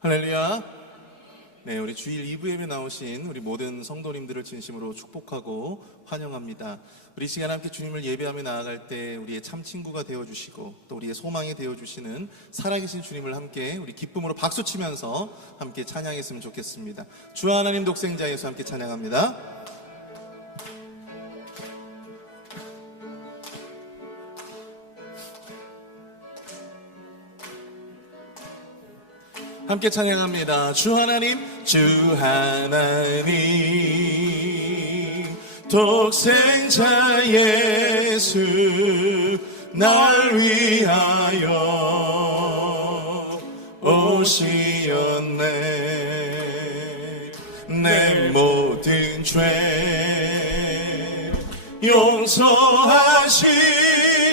할렐루야. 네, 우리 주일 2부 예배 나오신 우리 모든 성도님들을 진심으로 축복하고 환영합니다. 우리 시간 함께 주님을 예배하며 나아갈 때 우리의 참 친구가 되어주시고 또 우리의 소망이 되어주시는 살아계신 주님을 함께 우리 기쁨으로 박수치면서 함께 찬양했으면 좋겠습니다. 주 하나님 독생자 예수 함께 찬양합니다. 함께 찬양합니다. 주 하나님, 주 하나님, 독생자 예수 날 위하여 오시었네. 내 모든 죄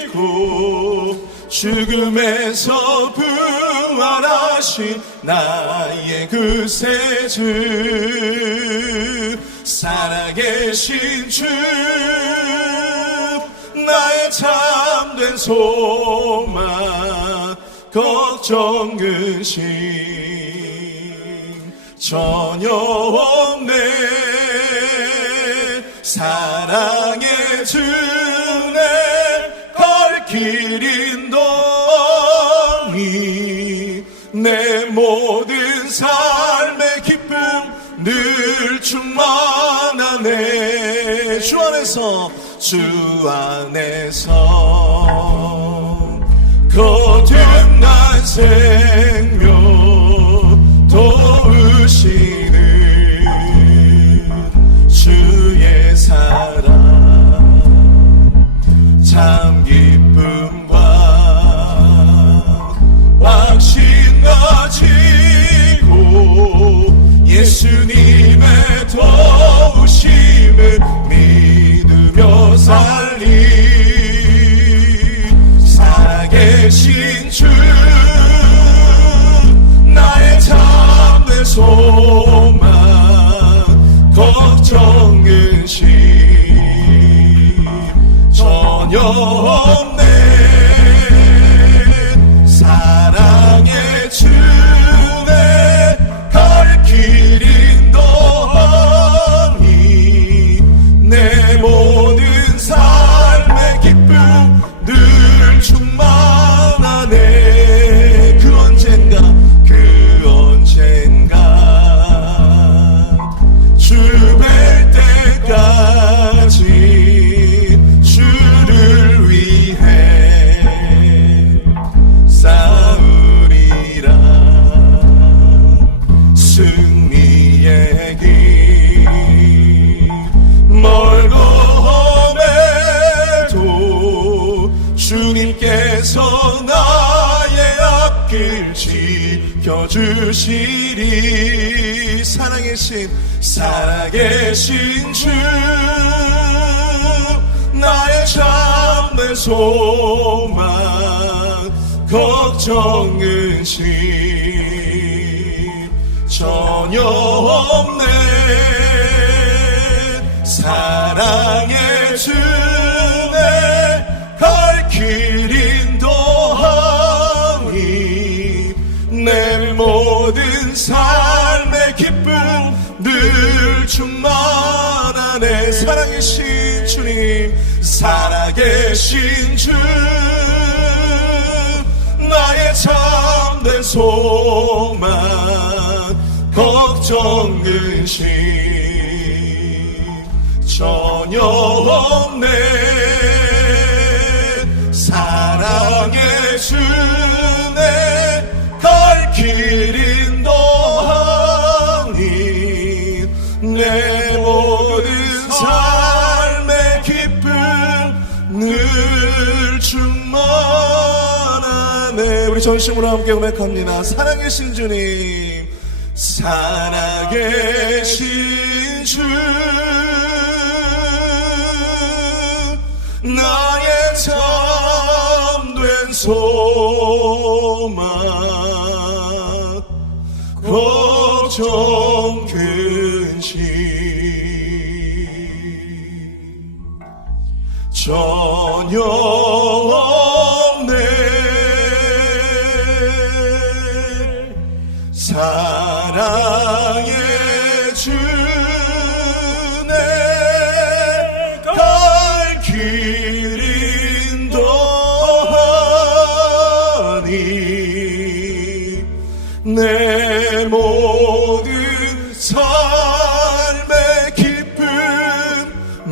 용서하시고 죽음에서 부활하신 나의 구세주, 살아계신 주, 나의 참된 소망, 걱정 근심 전혀 없네. 사랑의 주내 갈 길 인도하니 내 모든 삶의 기쁨 늘 충만하네. 주 안에서 거듭난 생명 도우시는 주의 사랑 참 기쁨과 확신 가지고 예수님의 도우심을 믿으며 살리. 살아계신 주, 나의 참된 소망, 걱정 근심 전혀 없네. 사랑의 주내 갈 길 인도하니 내 모든 삶의 기쁨 늘 충만하네. 그 언젠가 주 뵐 때까지 주를 위해 싸우리라. 승리의 길 멀고 험해도 주님께서 나의 앞길 지켜주시리. 살아계신 주, 나의 참된 소망, 걱정 근심 전혀 없네. 사랑의 주내 갈 길 인도하니 내 모든 삶의 기쁨 늘 충만하네. 살아계신 주님, 살아계신 주, 나의 참된 소망, 걱정 근심 전혀 없네. 사랑의 주내 갈 길 인도하니 내 모든 삶의 기쁨 늘 충만하네. 우리 전심으로 함께 고백합니다. 살아계신 주님, 살아계신 주, 나의 참된 소망, 걱정 근심 전혀 없네.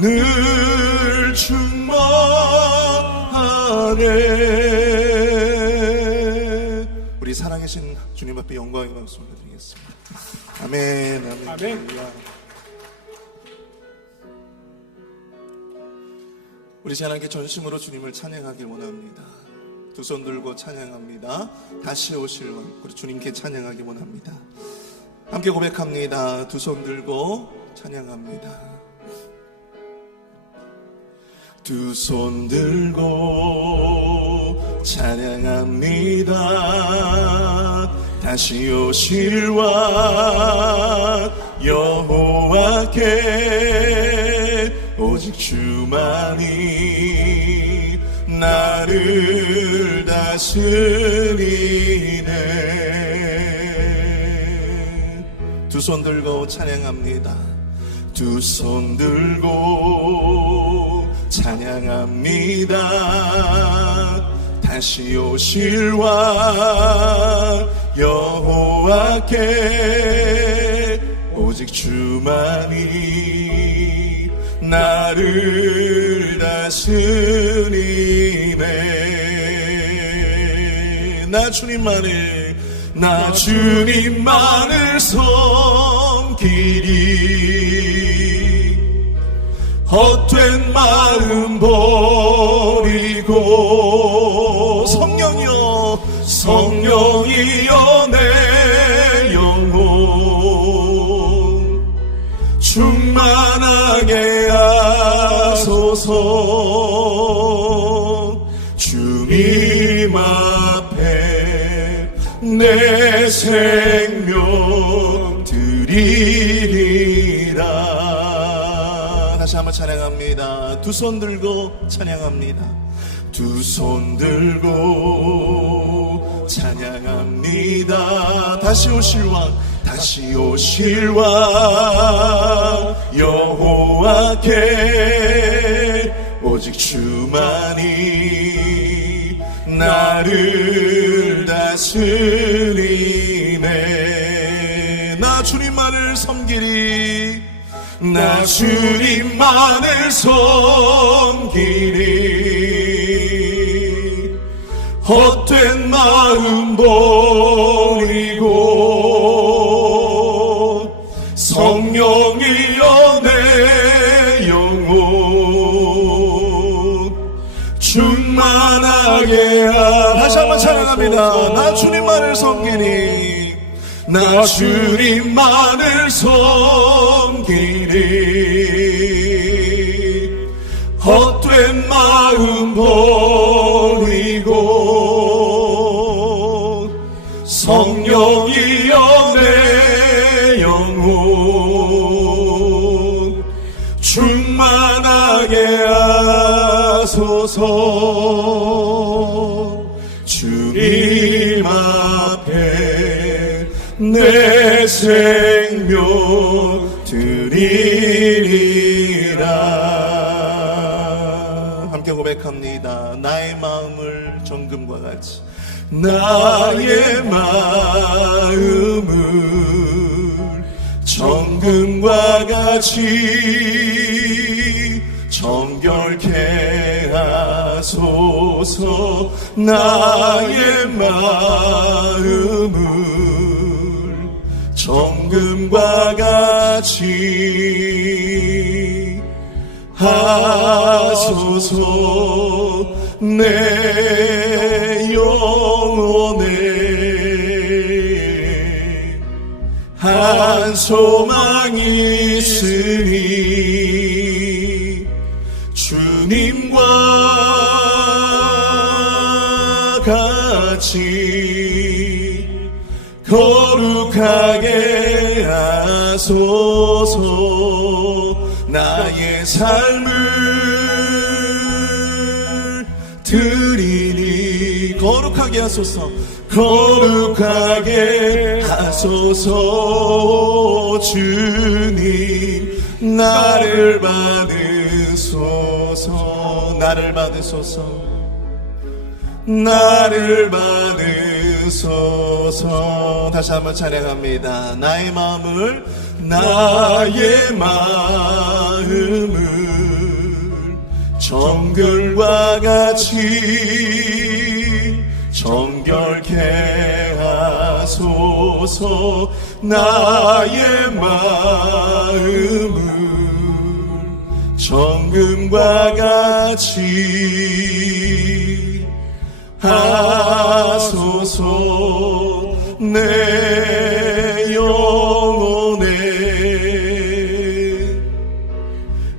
늘 충만하네. 우리 살아계신 주님 앞에 영광의 박수 올려드리겠습니다. 아멘, 아멘. 아멘. 우리 하나님께 전심으로 주님을 찬양하길 원합니다. 두 손 들고 찬양합니다. 다시 오실 왕, 우리 주님께 찬양하기 원합니다. 함께 고백합니다. 두 손 들고 찬양합니다. 두 손 들고 찬양합니다. 다시 오실 왕 여호와께 오직 주만이 나를 다스리네. 두 손 들고 찬양합니다. 두 손 들고 찬양합니다. 다시 오실 왕 여호와께 오직 주만이 나를 다스리네. 나 주님만을 섬기리. 헛된 마음 버리고 성령이여 내 영혼 충만하게 하소서. 주님 앞에 내 생명 드리리라. 다시 한번 찬양합니다. 두 손 들고 찬양합니다. 두 손 들고 찬양합니다. 다시 오실 왕 여호와께 오직 주만이 나를 다스리네. 나 주님만을 섬기리. 나 주님만을 섬기리. 헛된 마음 버리고 성령이여 내 영혼 충만하게 다시 한번 찬양합니다. 나 주님만을 섬기니. 나 주님만을 섬기니. 헛된 마음 버리고 성령이여 내 영혼 충만하게 하소서. 주님 앞에 내 생명 드리리라. 함께 고백합니다. 나의 마음을 정금과 같이 나의 마음을 정금과 같이 정결케 하소서. 나의 마음을 정금과 같이 하소서. 내 영혼에 한 소망이 있으니 주님과 같이 거룩하게 하소서. 나의 삶을 드리니 거룩하게 하소서. 거룩하게 하소서. 주님 나를 받으소서. 나를 받으소서. 나를 받으소서. 다시 한번 찬양합니다. 나의 마음을 정글과 같이 정결케 하소서. 나의 마음을 정금과 같이 하소서. 내 영혼에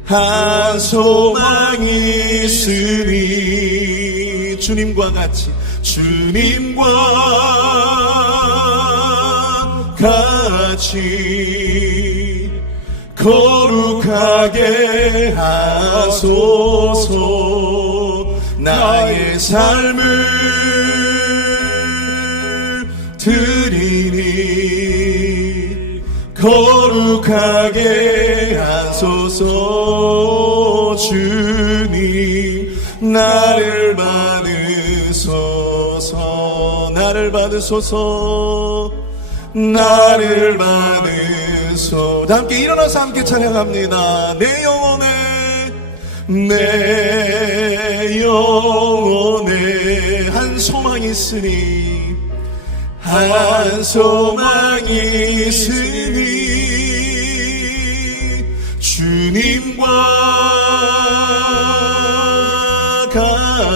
한 소망이 있으니 주님과 같이 거룩하게 하소서. 나의 삶을 드리니 거룩하게 하소서. 주님 나를 받으소서. 나를 받으소서. 나를 받으소서. 다 함께 일어나서 함께 찬양합니다. 내 영혼에 한 소망이 있으니 한 소망이 있으니 주님과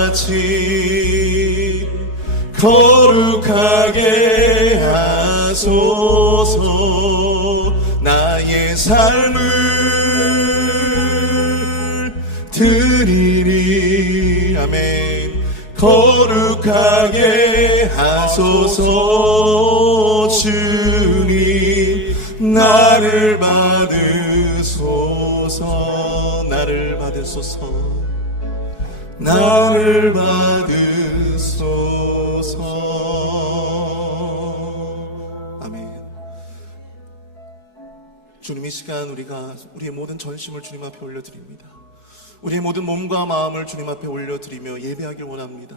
같이 거룩하게 하소서. 나의 삶을 드리리. 아멘. 거룩하게 하소서. 주님 나를 받으소서. 나를 받으소서. 나를 받으소서. 아멘. 주님, 이 시간 우리의 모든 전심을 주님 앞에 올려드립니다. 우리의 모든 몸과 마음을 주님 앞에 올려드리며 예배하길 원합니다.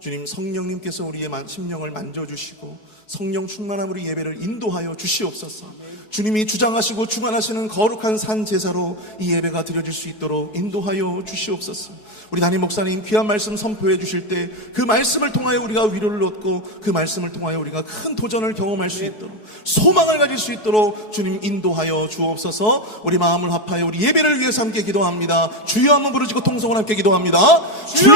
주님, 성령님께서 우리의 심령을 만져주시고 성령 충만함으로 예배를 인도하여 주시옵소서. 주님이 주장하시고 주관하시는 거룩한 산 제사로 이 예배가 드려질 수 있도록 인도하여 주시옵소서. 우리 담임 목사님 귀한 말씀 선포해 주실 때 그 말씀을 통하여 우리가 위로를 얻고 그 말씀을 통하여 우리가 큰 도전을 경험할 수 있도록 소망을 가질 수 있도록 주님 인도하여 주옵소서. 우리 마음을 합하여 우리 예배를 위해서 함께 기도합니다. 주여 한번 부르짖고 통성을 함께 기도합니다. 주여!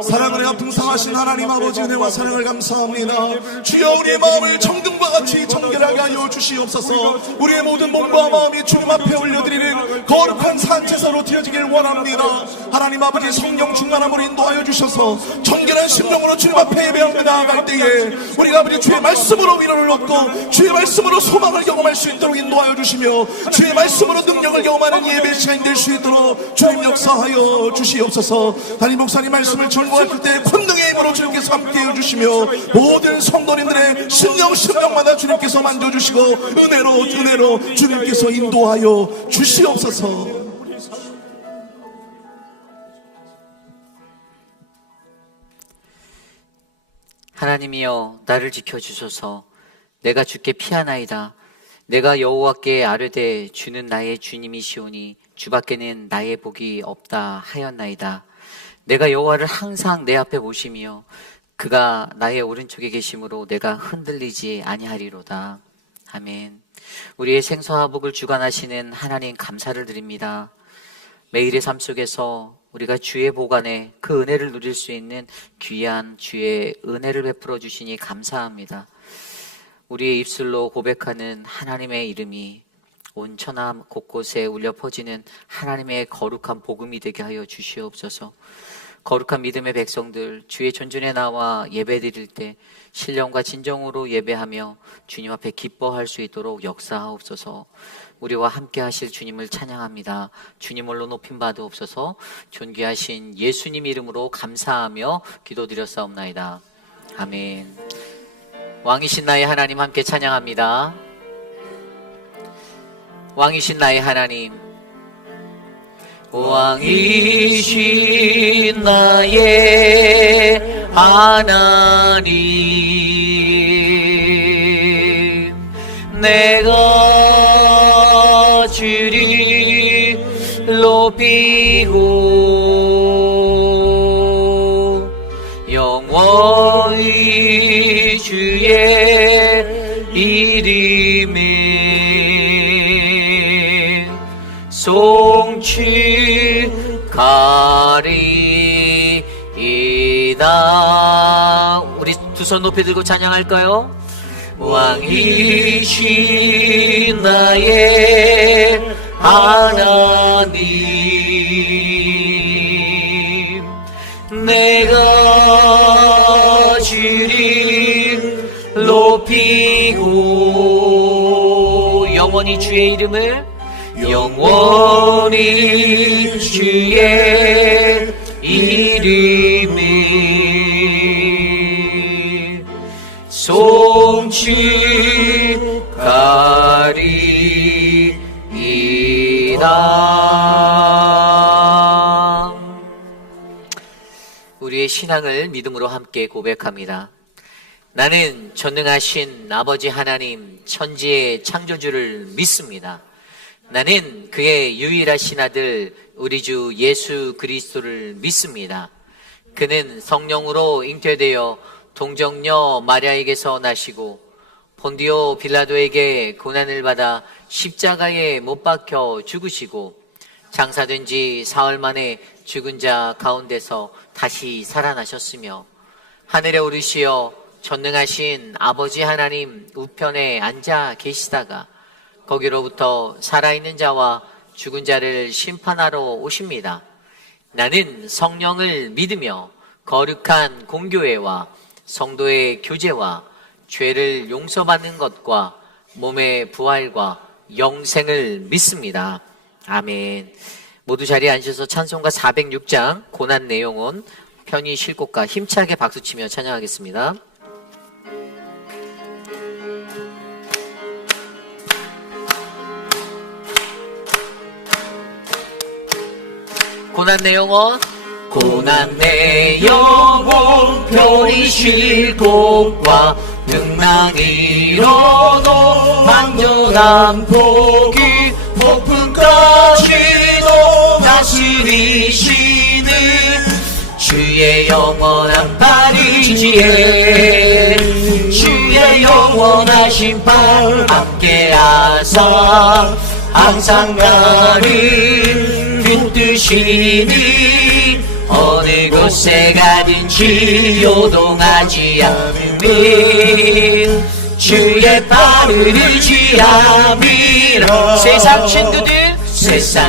사랑을 풍성하신 하나님 아버지 은혜와 사랑을 감사합니다. 주여, 우리의 마음을 정금과 같이 정결하게 하여 주시옵소서. 우리의 모든 몸과 마음이 주님 앞에 올려드리는 거룩한 산제사로 드려지길 원합니다. 하나님 아버지 성령 충만함으로 인도하여 주셔서 정결한 심령으로 주님 앞에 예배하며 나아갈 때에 우리가 아버지 주의 말씀으로 위로를 얻고 주의 말씀으로 소망을 경험할 수 있도록 인도하여 주시며 주의 말씀으로 능력을 경험하는 예배 시간이 될 수 있도록 주님 역사하여 주시옵소서. 담임 목사님 말씀을 전공할 때 권능의 힘으로 주님께서 함께해 주시며 모든 성도님들의 심령마다 주님께서 만져주시고 은혜로 주님께서 인도하여 주시옵소서. 하나님이여, 나를 지켜주소서. 내가 주께 피하나이다. 내가 여호와께 아뢰되 주는 나의 주님이시오니 주밖에는 나의 복이 없다 하였나이다. 내가 여호와를 항상 내 앞에 보시며 그가 나의 오른쪽에 계심으로 내가 흔들리지 아니하리로다. 아멘. 우리의 생사와 복을 주관하시는 하나님 감사를 드립니다. 매일의 삶 속에서 우리가 주의 복 안에 그 은혜를 누릴 수 있는 귀한 주의 은혜를 베풀어 주시니 감사합니다. 우리의 입술로 고백하는 하나님의 이름이 온 천하 곳곳에 울려 퍼지는 하나님의 거룩한 복음이 되게 하여 주시옵소서. 거룩한 믿음의 백성들, 주의 존전에 나와 예배드릴 때 신령과 진정으로 예배하며 주님 앞에 기뻐할 수 있도록 역사하옵소서. 우리와 함께 하실 주님을 찬양합니다. 주님 홀로 높임 받으옵소서. 존귀하신 예수님 이름으로 감사하며 기도드렸사옵나이다. 아멘. 왕이신 나의 하나님 함께 찬양합니다. 왕이신 나의 하나님, 왕이신 나의 하나님, 내가 주리 높이고 영원히 주의 이름을 송축하리이다. 우리 두 손 높이 들고 찬양할까요? 왕이신 나의 하나님, 내가 주를 높이고 영원히 주의 이름을 영원히 주의 이름을 송축하리이다. 우리의 신앙을 믿음으로 함께 고백합니다. 나는 전능하신 아버지 하나님 천지의 창조주를 믿습니다. 나는 그의 유일하신 아들 우리 주 예수 그리스도를 믿습니다. 그는 성령으로 잉태되어 동정녀 마리아에게서 나시고 본디오 빌라도에게 고난을 받아 십자가에 못 박혀 죽으시고 장사된 지 사흘 만에 죽은 자 가운데서 다시 살아나셨으며 하늘에 오르시어 전능하신 아버지 하나님 우편에 앉아 계시다가 거기로부터 살아있는 자와 죽은 자를 심판하러 오십니다. 나는 성령을 믿으며 거룩한 공교회와 성도의 교제와 죄를 용서받는 것과 몸의 부활과 영생을 믿습니다. 아멘. 모두 자리에 앉으셔서 찬송가 406장 고난 내용은 편히 쉴 곳과 힘차게 박수치며 찬양하겠습니다. 고난 내 영혼 고난 내 영혼 편히 쉴 곳과 등랑 이뤄도 완전한 복이 폭풍까지도 다스리시는 주의 영원한 팔이지에 주의 영원하신 팔 함께하사 항상 나를 붙드시니 어느 곳에 가든지 요동하지 않으니 주의 팔을 의지함이라. 세상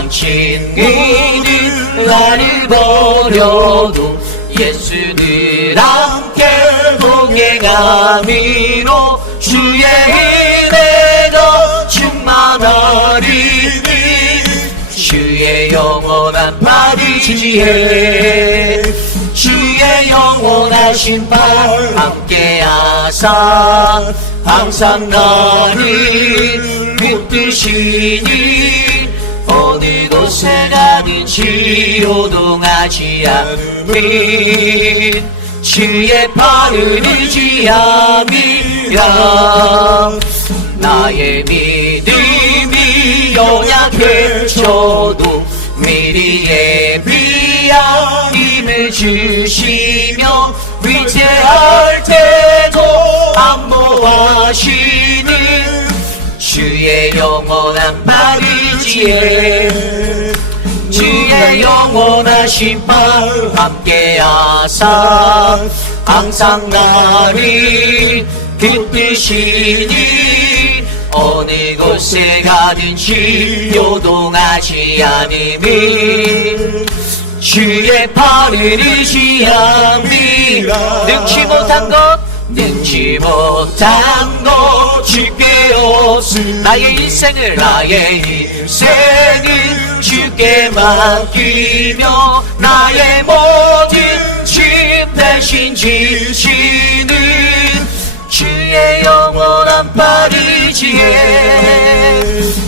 친구들 나를 버려도 예수를 함께 동행함이로 주의 은혜가 충만하리니 주의 영원한 팔이지에 주의 영원하신 팔 함께하사 항상 나를 붙드시니 어느 곳에 가든지 요동하지 않는 주의 팔을 의지함이라. 나의 믿음이 연약해져도 미리 예비한 힘을 주시며 위태할 때도 안보하시는 주의 영원한 팔이지에 주의 영원하신 팔 함께하사 항상 나를 붙드시니 어느 곳에 가든지 요동하지 않으니 주의 팔을 의지함이라. 능치 못한 것 주께 없음 나의 인생을 주께 맡기며 나의 모든 짐 대신 지시는 주의 영원한 팔이지에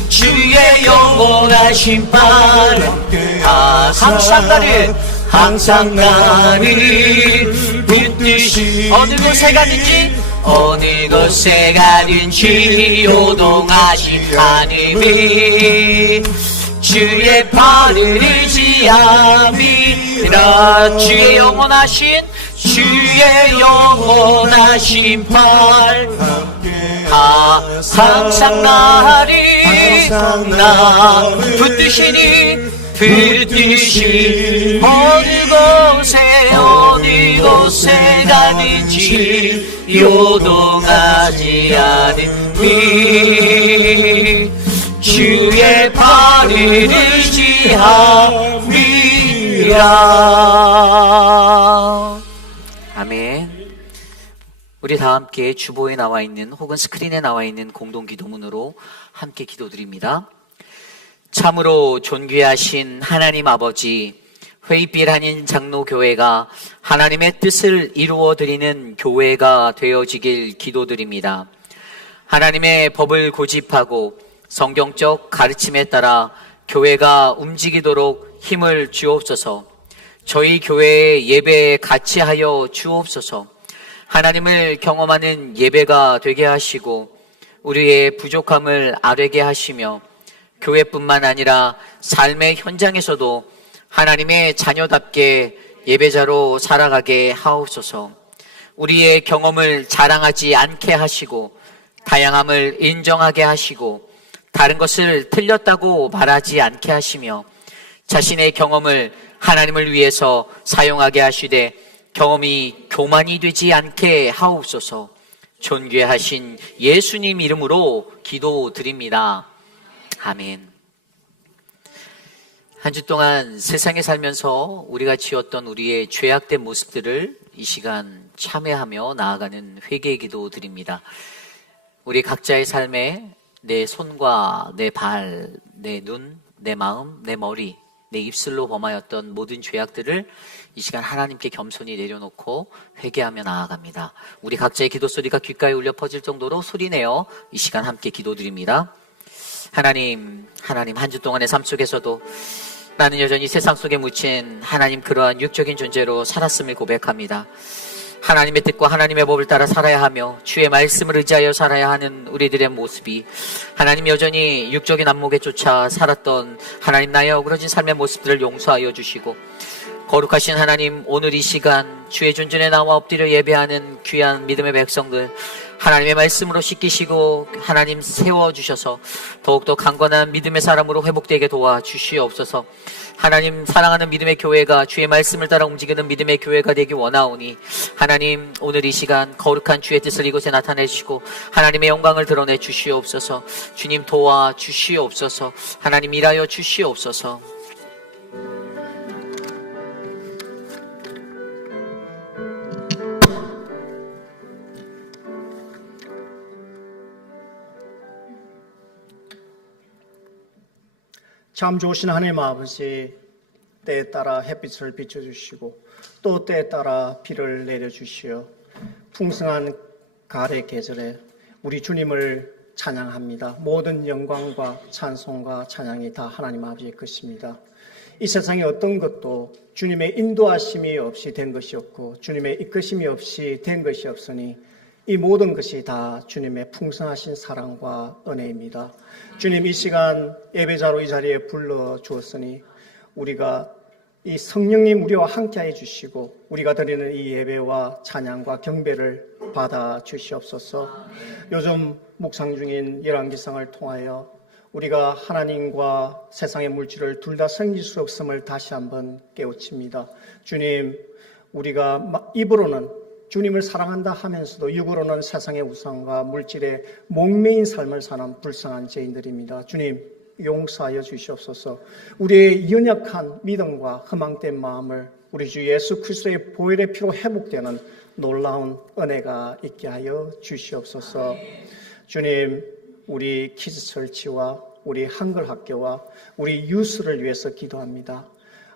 주의 영원하신 팔 항상 나를 붙드시 어느 곳에 가든지 요동하지 않으니 주의 발을 의지함이라. 주의 영원하신 팔 항상 나를 붙드시니 어느 곳에 가든지 요동하지 않음이 주의 발을 의지함이라. 아멘. 우리 다 함께 주보에 나와 있는 혹은 스크린에 나와 있는 공동 기도문으로 함께 기도드립니다. 참으로 존귀하신 하나님 아버지, 회의빛 한인 장로교회가 하나님의 뜻을 이루어드리는 교회가 되어지길 기도드립니다. 하나님의 법을 고집하고 성경적 가르침에 따라 교회가 움직이도록 힘을 주옵소서. 저희 교회의 예배에 같이 하여 주옵소서. 하나님을 경험하는 예배가 되게 하시고 우리의 부족함을 아뢰게 하시며 교회뿐만 아니라 삶의 현장에서도 하나님의 자녀답게 예배자로 살아가게 하옵소서. 우리의 경험을 자랑하지 않게 하시고 다양함을 인정하게 하시고 다른 것을 틀렸다고 말하지 않게 하시며 자신의 경험을 하나님을 위해서 사용하게 하시되 경험이 교만이 되지 않게 하옵소서. 존귀하신 예수님 이름으로 기도드립니다. 아멘. 한 주 동안 세상에 살면서 우리가 지었던 우리의 죄악된 모습들을 이 시간 참회하며 나아가는 회개의 기도 드립니다. 우리 각자의 삶에 내 손과 내 발, 내 눈, 내 마음, 내 머리, 내 입술로 범하였던 모든 죄악들을 이 시간 하나님께 겸손히 내려놓고 회개하며 나아갑니다. 우리 각자의 기도 소리가 귓가에 울려 퍼질 정도로 소리내어 이 시간 함께 기도드립니다. 하나님, 한 주 동안의 삶 속에서도 나는 여전히 세상 속에 묻힌 하나님 그러한 육적인 존재로 살았음을 고백합니다. 하나님의 뜻과 하나님의 법을 따라 살아야 하며 주의 말씀을 의지하여 살아야 하는 우리들의 모습이 하나님 여전히 육적인 안목에 쫓아 살았던 하나님 나의 어그러진 삶의 모습들을 용서하여 주시고 거룩하신 하나님, 오늘 이 시간 주의 존전에 나와 엎드려 예배하는 귀한 믿음의 백성들 하나님의 말씀으로 씻기시고 하나님 세워주셔서 더욱더 강건한 믿음의 사람으로 회복되게 도와주시옵소서. 하나님 사랑하는 믿음의 교회가 주의 말씀을 따라 움직이는 믿음의 교회가 되기 원하오니 하나님 오늘 이 시간 거룩한 주의 뜻을 이곳에 나타내시고 하나님의 영광을 드러내 주시옵소서. 주님 도와주시옵소서. 하나님 일하여 주시옵소서. 참 좋으신 하나님 아버지, 때에 따라 햇빛을 비춰주시고 또 때에 따라 비를 내려주시어 풍성한 가을의 계절에 우리 주님을 찬양합니다. 모든 영광과 찬송과 찬양이 다 하나님 아버지의 것입니다. 이 세상에 어떤 것도 주님의 인도하심이 없이 된 것이 없고 주님의 이끄심이 없이 된 것이 없으니 이 모든 것이 다 주님의 풍성하신 사랑과 은혜입니다. 주님 이 시간 예배자로 이 자리에 불러주었으니 우리가 이 성령님 우리와 함께해 주시고 우리가 드리는 이 예배와 찬양과 경배를 받아 주시옵소서. 요즘 묵상 중인 열왕기상을 통하여 우리가 하나님과 세상의 물질을 둘 다 섬길 수 없음을 다시 한번 깨우칩니다. 주님, 우리가 입으로는 주님을 사랑한다 하면서도 육으로는 세상의 우상과 물질에 목매인 삶을 사는 불쌍한 죄인들입니다. 주님, 용서하여 주시옵소서. 우리의 연약한 믿음과 허망된 마음을 우리 주 예수 그리스도의 보혈의 피로 회복되는 놀라운 은혜가 있게 하여 주시옵소서. 주님, 우리 키즈철치와 우리 한글학교와 우리 유스를 위해서 기도합니다.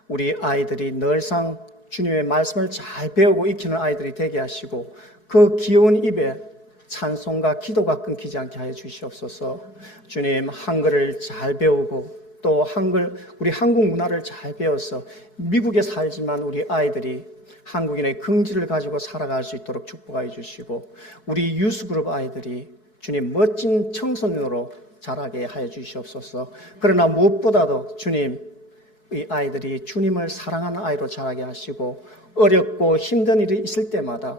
우리 아이들이 늘상 주님의 말씀을 잘 배우고 익히는 아이들이 되게 하시고 그 귀여운 입에 찬송과 기도가 끊기지 않게 하여 주시옵소서. 주님, 한글을 잘 배우고 또 우리 한국 문화를 잘 배워서 미국에 살지만 우리 아이들이 한국인의 긍지를 가지고 살아갈 수 있도록 축복하여 주시고 우리 유스그룹 아이들이 주님 멋진 청소년으로 자라게 하여 주시옵소서. 그러나 무엇보다도 주님, 이 아이들이 주님을 사랑하는 아이로 자라게 하시고 어렵고 힘든 일이 있을 때마다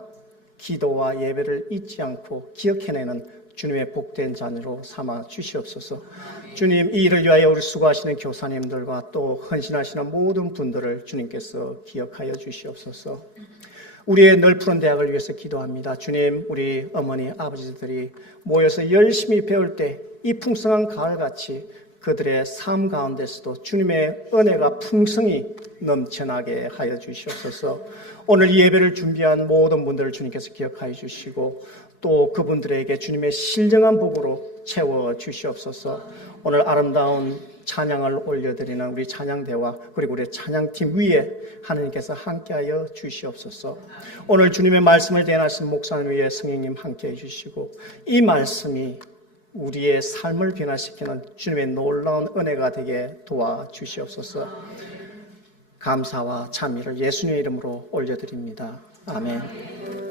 기도와 예배를 잊지 않고 기억해내는 주님의 복된 자녀로 삼아 주시옵소서. 주님, 이 일을 위하여 우리 수고하시는 교사님들과 또 헌신하시는 모든 분들을 주님께서 기억하여 주시옵소서. 우리의 넓은 대학을 위해서 기도합니다. 주님, 우리 어머니, 아버지들이 모여서 열심히 배울 때 이 풍성한 가을같이 그들의 삶 가운데서도 주님의 은혜가 풍성히 넘쳐나게 하여 주시옵소서. 오늘 이 예배를 준비한 모든 분들을 주님께서 기억하여 주시고 또 그분들에게 주님의 신령한 복으로 채워 주시옵소서. 오늘 아름다운 찬양을 올려드리는 우리 찬양대와 그리고 우리 찬양팀 위에 하나님께서 함께하여 주시옵소서. 오늘 주님의 말씀을 대행하신 목사님 위에 성령님 함께해 주시고 이 말씀이 우리의 삶을 변화시키는 주님의 놀라운 은혜가 되게 도와주시옵소서. 감사와 찬미를 예수님의 이름으로 올려드립니다. 아멘.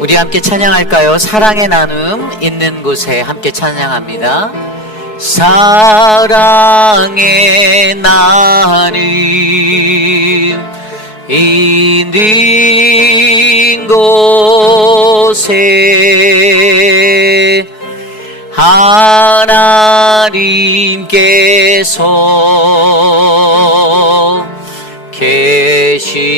우리 함께 찬양할까요? 사랑의 나눔 있는 곳에 함께 찬양합니다. 사랑의 나눔 있는 곳에 하나님께서 계시도다.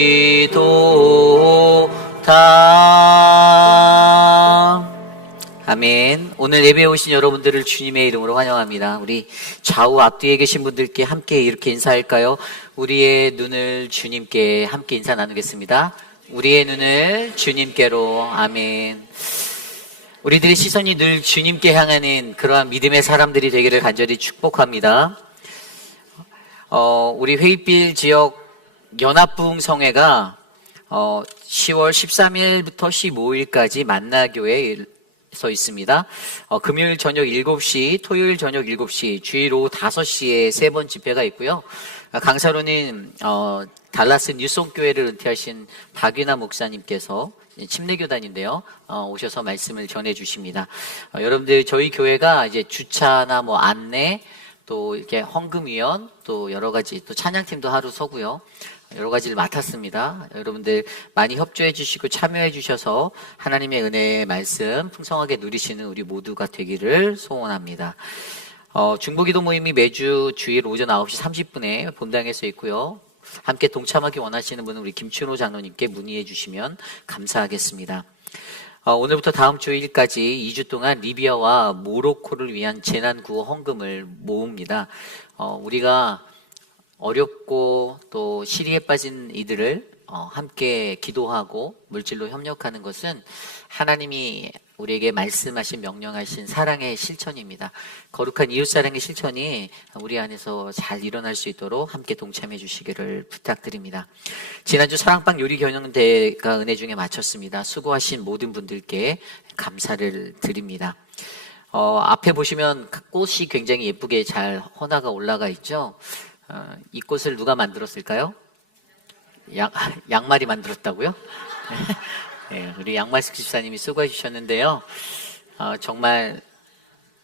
아멘. 오늘 예배에 오신 여러분들을 주님의 이름으로 환영합니다. 우리 좌우 앞뒤에 계신 분들께 함께 이렇게 인사할까요? 우리의 눈을 주님께 함께 인사 나누겠습니다. 우리의 눈을 주님께로. 아멘. 우리들의 시선이 늘 주님께 향하는 그러한 믿음의 사람들이 되기를 간절히 축복합니다. 우리 회의빌 지역 연합부흥성회가 10월 13일부터 15일까지 만나교회에서 있습니다. 금요일 저녁 7시, 토요일 저녁 7시, 주일 오후 5시에 3번 집회가 있고요. 강사로는 달라스 뉴송교회를 은퇴하신 박윤아 목사님께서 침례교단인데요. 오셔서 말씀을 전해주십니다. 여러분들 저희 교회가 이제 주차나 뭐 안내, 또 이렇게 헌금위원, 또 여러 가지, 또 찬양팀도 하루 서고요. 여러 가지를 맡았습니다. 여러분들 많이 협조해 주시고 참여해 주셔서 하나님의 은혜의 말씀 풍성하게 누리시는 우리 모두가 되기를 소원합니다. 중보기도 모임이 매주 주일 오전 9시 30분에 본당에서 있고요. 함께 동참하기 원하시는 분은 우리 김춘호 장로님께 문의해 주시면 감사하겠습니다. 오늘부터 다음 주일까지 2주 동안 리비아와 모로코를 위한 재난구호 헌금을 모읍니다. 우리가 어렵고 또 시리에 빠진 이들을 함께 기도하고 물질로 협력하는 것은 하나님이 우리에게 말씀하신 명령하신 사랑의 실천입니다. 거룩한 이웃사랑의 실천이 우리 안에서 잘 일어날 수 있도록 함께 동참해 주시기를 부탁드립니다. 지난주 사랑방 요리 경연대회가 은혜 중에 마쳤습니다. 수고하신 모든 분들께 감사를 드립니다. 앞에 보시면 꽃이 굉장히 예쁘게 잘 헌화가 올라가 있죠. 이 꽃을 누가 만들었을까요? 양말이 만들었다고요? 네, 우리 양말숙 집사님이 수고해 주셨는데요. 정말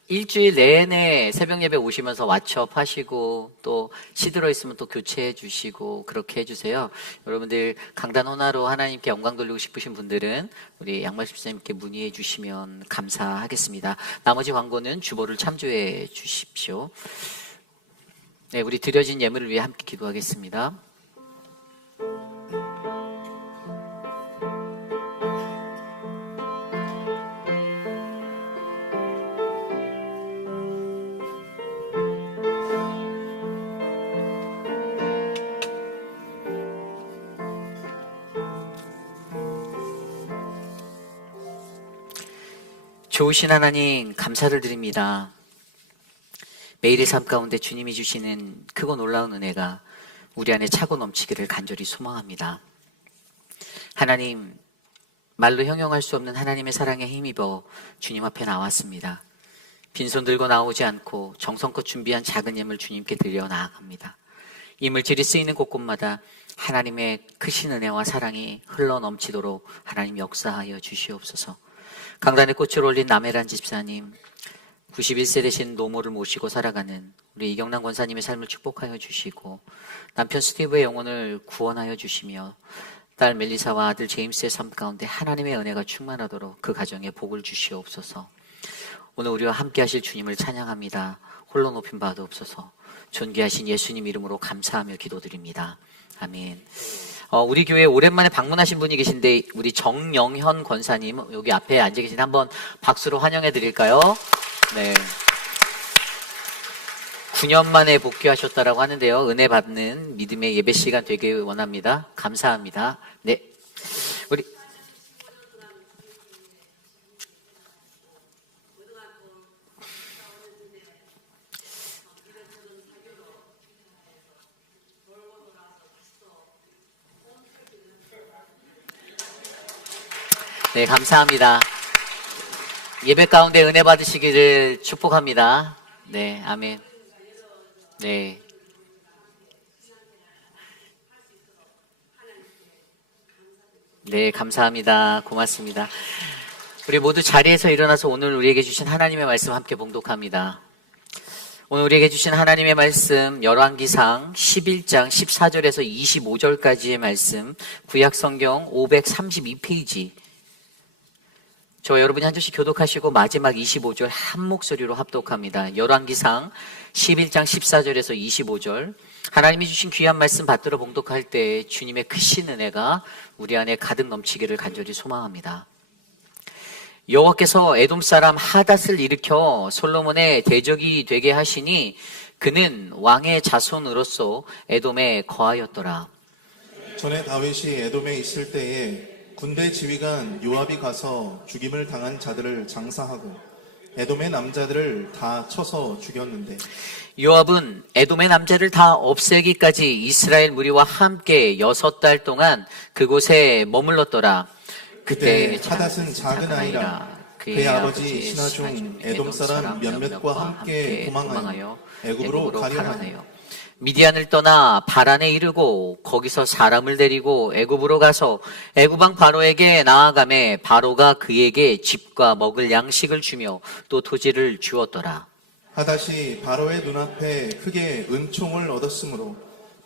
일주일 내내 새벽 예배 오시면서 왓츠업 하시고 또 시들어 있으면 또 교체해 주시고 그렇게 해주세요. 여러분들 강단 헌화로 하나님께 영광 돌리고 싶으신 분들은 우리 양말숙 집사님께 문의해 주시면 감사하겠습니다. 나머지 광고는 주보를 참조해 주십시오. 네, 우리 드려진 예물을 위해 함께 기도하겠습니다. 좋으신 하나님 감사를 드립니다. 매일의 삶 가운데 주님이 주시는 크고 놀라운 은혜가 우리 안에 차고 넘치기를 간절히 소망합니다. 하나님, 말로 형용할 수 없는 하나님의 사랑에 힘입어 주님 앞에 나왔습니다. 빈손 들고 나오지 않고 정성껏 준비한 작은 예물 주님께 드려 나아갑니다. 이 물질이 쓰이는 곳곳마다 하나님의 크신 은혜와 사랑이 흘러 넘치도록 하나님 역사하여 주시옵소서. 강단에 꽃을 올린 남해란 집사님, 91세 되신 노모를 모시고 살아가는 우리 이경남 권사님의 삶을 축복하여 주시고 남편 스티브의 영혼을 구원하여 주시며 딸 멜리사와 아들 제임스의 삶 가운데 하나님의 은혜가 충만하도록 그 가정에 복을 주시옵소서. 오늘 우리와 함께 하실 주님을 찬양합니다. 홀로 높임 받으옵소서. 존귀하신 예수님 이름으로 감사하며 기도드립니다. 아멘. 우리 교회에 오랜만에 방문하신 분이 계신데 우리 정영현 권사님 여기 앞에 앉아 계신데 한번 박수로 환영해 드릴까요? 네. 9년 만에 복귀하셨다라고 하는데요. 은혜 받는 믿음의 예배 시간 되길 원합니다. 감사합니다. 네. 우리 네, 감사합니다. 예배 가운데 은혜 받으시기를 축복합니다. 네, 아멘. 네. 네, 감사합니다. 고맙습니다. 우리 모두 자리에서 일어나서 오늘 우리에게 주신 하나님의 말씀 함께 봉독합니다. 오늘 우리에게 주신 하나님의 말씀 열왕기상 11장 14절에서 25절까지의 말씀, 구약성경 532페이지. 저 여러분이 한 절씩 교독하시고 마지막 25절 한 목소리로 합독합니다. 열왕기상 11장 14절에서 25절. 하나님이 주신 귀한 말씀 받들어 봉독할 때 주님의 크신 은혜가 우리 안에 가득 넘치기를 간절히 소망합니다. 여호와께서 에돔 사람 하닷을 일으켜 솔로몬의 대적이 되게 하시니 그는 왕의 자손으로서 에돔에 거하였더라. 전에 다윗이 에돔에 있을 때에 군대 지휘관 요압이 가서 죽임을 당한 자들을 장사하고 에돔의 남자들을 다 쳐서 죽였는데 요압은 에돔의 남자를 다 없애기까지 이스라엘 무리와 함께 6달 동안 그곳에 머물렀더라. 그때 하닷은 작은 아이라 그의 아버지 신하 중 에돔 사람 몇몇과 함께 도망하여 애굽으로 가려 하네요. 미디안을 떠나 바란에 이르고 거기서 사람을 데리고 애굽으로 가서 애굽 왕 바로에게 나아가매 바로가 그에게 집과 먹을 양식을 주며 또 토지를 주었더라. 하닷이 바로의 눈앞에 크게 은총을 얻었으므로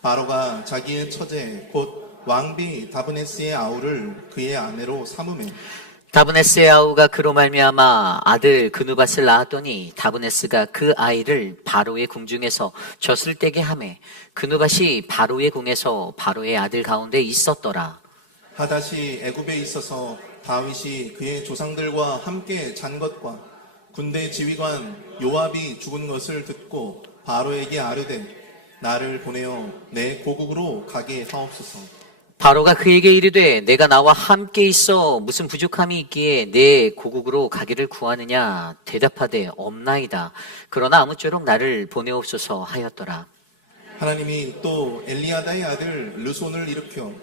바로가 자기의 처제 곧 왕비 다브네스의 아우를 그의 아내로 삼으매 다브네스의 아우가 그로 말미암아 아들 그누밧을 낳았더니 다브네스가 그 아이를 바로의 궁중에서 젖을 떼게 하매 그누밧이 바로의 궁에서 바로의 아들 가운데 있었더라. 하닷이 애굽에 있어서 다윗이 그의 조상들과 함께 잔 것과 군대 지휘관 요압이 죽은 것을 듣고 바로에게 아뢰되 나를 보내어 내 고국으로 가게 하옵소서. 바로가 그에게 이르되 내가 나와 함께 있어 무슨 부족함이 있기에 내 고국으로 가기를 구하느냐 대답하되 없나이다. 그러나 아무쪼록 나를 보내옵소서 하였더라. 하나님이 또 엘리야다의 아들 르손을 일으켜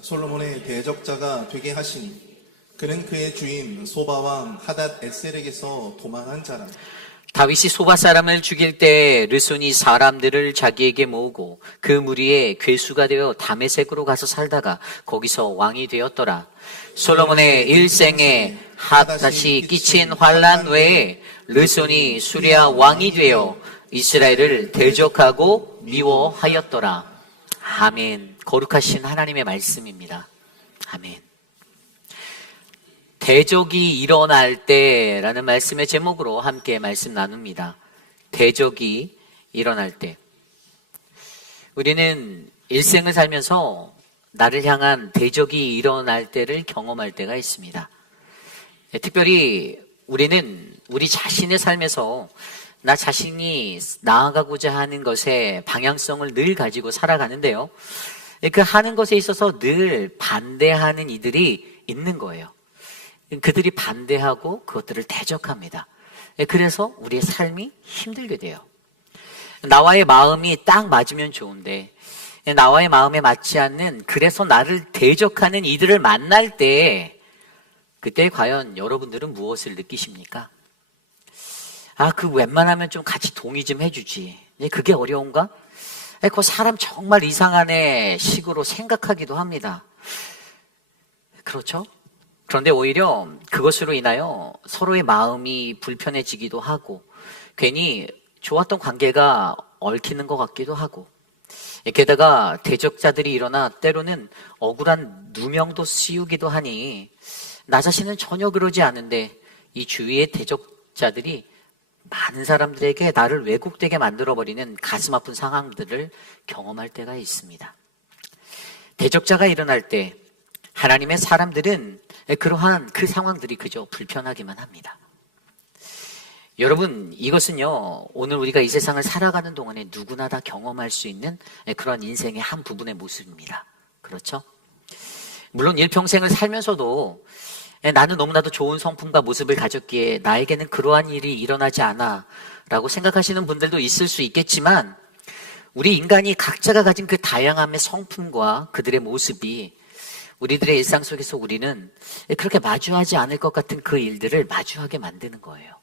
솔로몬의 대적자가 되게 하시니 그는 그의 주인 소바왕 하닷 에셀에게서 도망한 자라. 다윗이 소바 사람을 죽일 때 르손이 사람들을 자기에게 모으고 그 무리의 괴수가 되어 다메섹으로 가서 살다가 거기서 왕이 되었더라. 솔로몬의 일생에 하닷이 끼친 환란 외에 르손이 수리아 왕이 되어 이스라엘을 대적하고 미워하였더라. 아멘. 거룩하신 하나님의 말씀입니다. 아멘. 대적이 일어날 때라는 말씀의 제목으로 함께 말씀 나눕니다. 대적이 일어날 때. 우리는 일생을 살면서 나를 향한 대적이 일어날 때를 경험할 때가 있습니다. 특별히 우리는 우리 자신의 삶에서 나 자신이 나아가고자 하는 것에 방향성을 늘 가지고 살아가는데요. 그 하는 것에 있어서 늘 반대하는 이들이 있는 거예요. 그들이 반대하고 그것들을 대적합니다. 그래서 우리의 삶이 힘들게 돼요. 나와의 마음이 딱 맞으면 좋은데 나와의 마음에 맞지 않는 그래서 나를 대적하는 이들을 만날 때 그때 과연 여러분들은 무엇을 느끼십니까? 그 웬만하면 좀 같이 동의 좀 해주지. 그게 어려운가? 그 사람 정말 이상하네 식으로 생각하기도 합니다. 그렇죠? 그런데 오히려 그것으로 인하여 서로의 마음이 불편해지기도 하고 괜히 좋았던 관계가 얽히는 것 같기도 하고 게다가 대적자들이 일어나 때로는 억울한 누명도 씌우기도 하니 나 자신은 전혀 그러지 않은데 이 주위의 대적자들이 많은 사람들에게 나를 왜곡되게 만들어버리는 가슴 아픈 상황들을 경험할 때가 있습니다. 대적자가 일어날 때 하나님의 사람들은 그러한 그 상황들이 그저 불편하기만 합니다. 여러분, 이것은요, 오늘 우리가 이 세상을 살아가는 동안에 누구나 다 경험할 수 있는 그런 인생의 한 부분의 모습입니다. 그렇죠? 물론 일평생을 살면서도 나는 너무나도 좋은 성품과 모습을 가졌기에 나에게는 그러한 일이 일어나지 않아 라고 생각하시는 분들도 있을 수 있겠지만 우리 인간이 각자가 가진 그 다양함의 성품과 그들의 모습이 우리들의 일상 속에서 우리는 그렇게 마주하지 않을 것 같은 그 일들을 마주하게 만드는 거예요.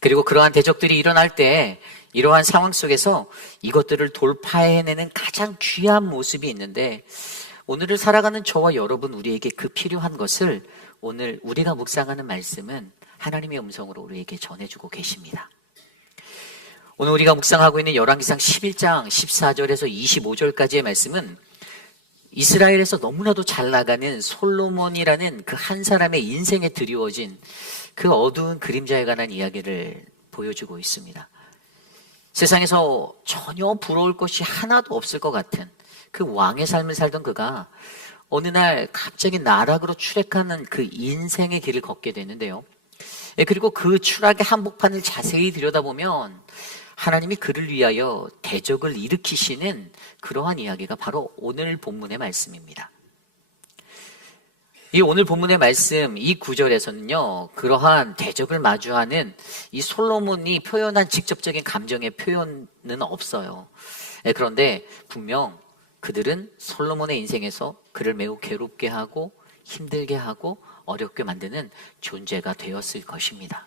그리고 그러한 대적들이 일어날 때 이러한 상황 속에서 이것들을 돌파해내는 가장 귀한 모습이 있는데 오늘을 살아가는 저와 여러분 우리에게 그 필요한 것을 오늘 우리가 묵상하는 말씀은 하나님의 음성으로 우리에게 전해주고 계십니다. 오늘 우리가 묵상하고 있는 열왕기상 11장 14절에서 25절까지의 말씀은 이스라엘에서 너무나도 잘 나가는 솔로몬이라는 그 한 사람의 인생에 드리워진 그 어두운 그림자에 관한 이야기를 보여주고 있습니다. 세상에서 전혀 부러울 것이 하나도 없을 것 같은 그 왕의 삶을 살던 그가 어느 날 갑자기 나락으로 추락하는 그 인생의 길을 걷게 되는데요. 그리고 그 추락의 한복판을 자세히 들여다보면 하나님이 그를 위하여 대적을 일으키시는 그러한 이야기가 바로 오늘 본문의 말씀입니다. 이 오늘 본문의 말씀 이 구절에서는요, 그러한 대적을 마주하는 이 솔로몬이 표현한 직접적인 감정의 표현은 없어요. 그런데 분명 그들은 솔로몬의 인생에서 그를 매우 괴롭게 하고 힘들게 하고 어렵게 만드는 존재가 되었을 것입니다.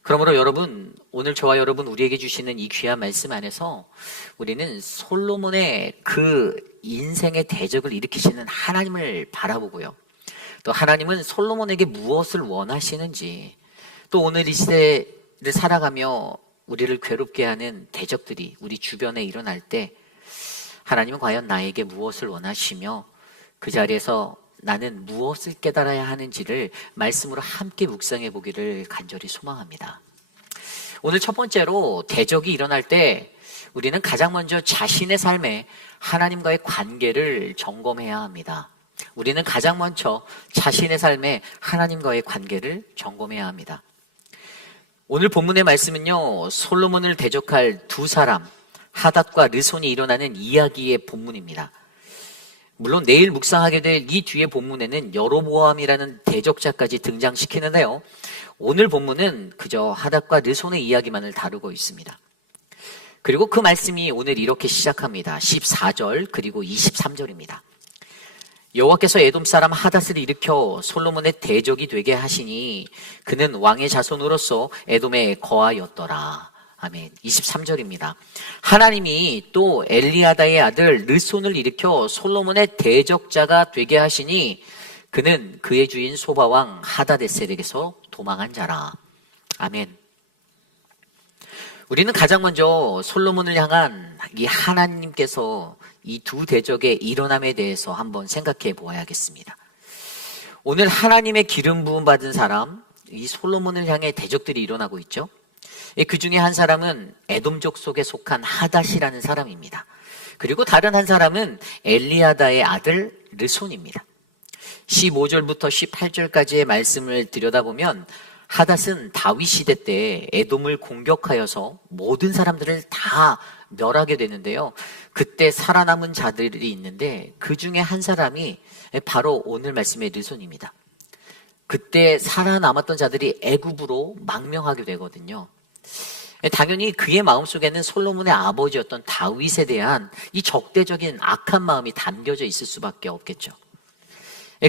그러므로 여러분, 오늘 저와 여러분 우리에게 주시는 이 귀한 말씀 안에서 우리는 솔로몬의 그 인생의 대적을 일으키시는 하나님을 바라보고요. 또 하나님은 솔로몬에게 무엇을 원하시는지, 또 오늘 이 시대를 살아가며 우리를 괴롭게 하는 대적들이 우리 주변에 일어날 때 하나님은 과연 나에게 무엇을 원하시며 그 자리에서 나는 무엇을 깨달아야 하는지를 말씀으로 함께 묵상해 보기를 간절히 소망합니다. 오늘 첫 번째로 대적이 일어날 때 우리는 가장 먼저 자신의 삶에 하나님과의 관계를 점검해야 합니다. 우리는 가장 먼저 자신의 삶에 하나님과의 관계를 점검해야 합니다. 오늘 본문의 말씀은요, 솔로몬을 대적할 두 사람, 하닷과 르손이 일어나는 이야기의 본문입니다. 물론 내일 묵상하게 될 이 뒤의 본문에는 여로보암이라는 대적자까지 등장시키는데요, 오늘 본문은 그저 하닷과 르손의 이야기만을 다루고 있습니다. 그리고 그 말씀이 오늘 이렇게 시작합니다. 14절 그리고 23절입니다. 여호와께서 에돔 사람 하닷을 일으켜 솔로몬의 대적이 되게 하시니 그는 왕의 자손으로서 에돔에 거하였더라. 아멘. 23절입니다. 하나님이 또 엘리아다의 아들 르손을 일으켜 솔로몬의 대적자가 되게 하시니 그는 그의 주인 소바왕 하다데셀에게서 도망한 자라. 아멘. 우리는 가장 먼저 솔로몬을 향한 이 하나님께서 이 두 대적의 일어남에 대해서 한번 생각해 보아야겠습니다. 오늘 하나님의 기름 부음 받은 사람, 이 솔로몬을 향해 대적들이 일어나고 있죠. 그 중에 한 사람은 에돔족 속에 속한 하닷이라는 사람입니다. 그리고 다른 한 사람은 엘리아다의 아들 르손입니다. 15절부터 18절까지의 말씀을 들여다보면 하닷은 다윗 시대 때 에돔을 공격하여서 모든 사람들을 다 멸하게 되는데요. 그때 살아남은 자들이 있는데 그 중에 한 사람이 바로 오늘 말씀의 르손입니다. 그때 살아남았던 자들이 애굽으로 망명하게 되거든요. 당연히 그의 마음속에는 솔로몬의 아버지였던 다윗에 대한 이 적대적인 악한 마음이 담겨져 있을 수밖에 없겠죠.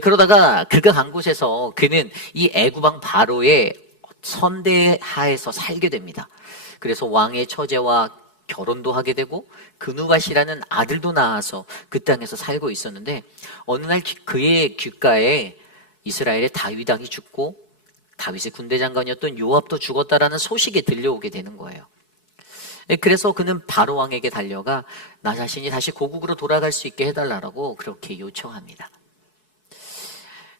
그러다가 그가 간 곳에서 그는 이 애굽왕 바로의 선대하에서 살게 됩니다. 그래서 왕의 처제와 결혼도 하게 되고 그누갓이라는 아들도 낳아서 그 땅에서 살고 있었는데 어느 날 그의 귓가에 이스라엘의 다윗 왕이 죽고 다윗의 군대 장관이었던 요압도 죽었다라는 소식이 들려오게 되는 거예요. 그래서 그는 바로 왕에게 달려가 나 자신이 다시 고국으로 돌아갈 수 있게 해달라고 그렇게 요청합니다.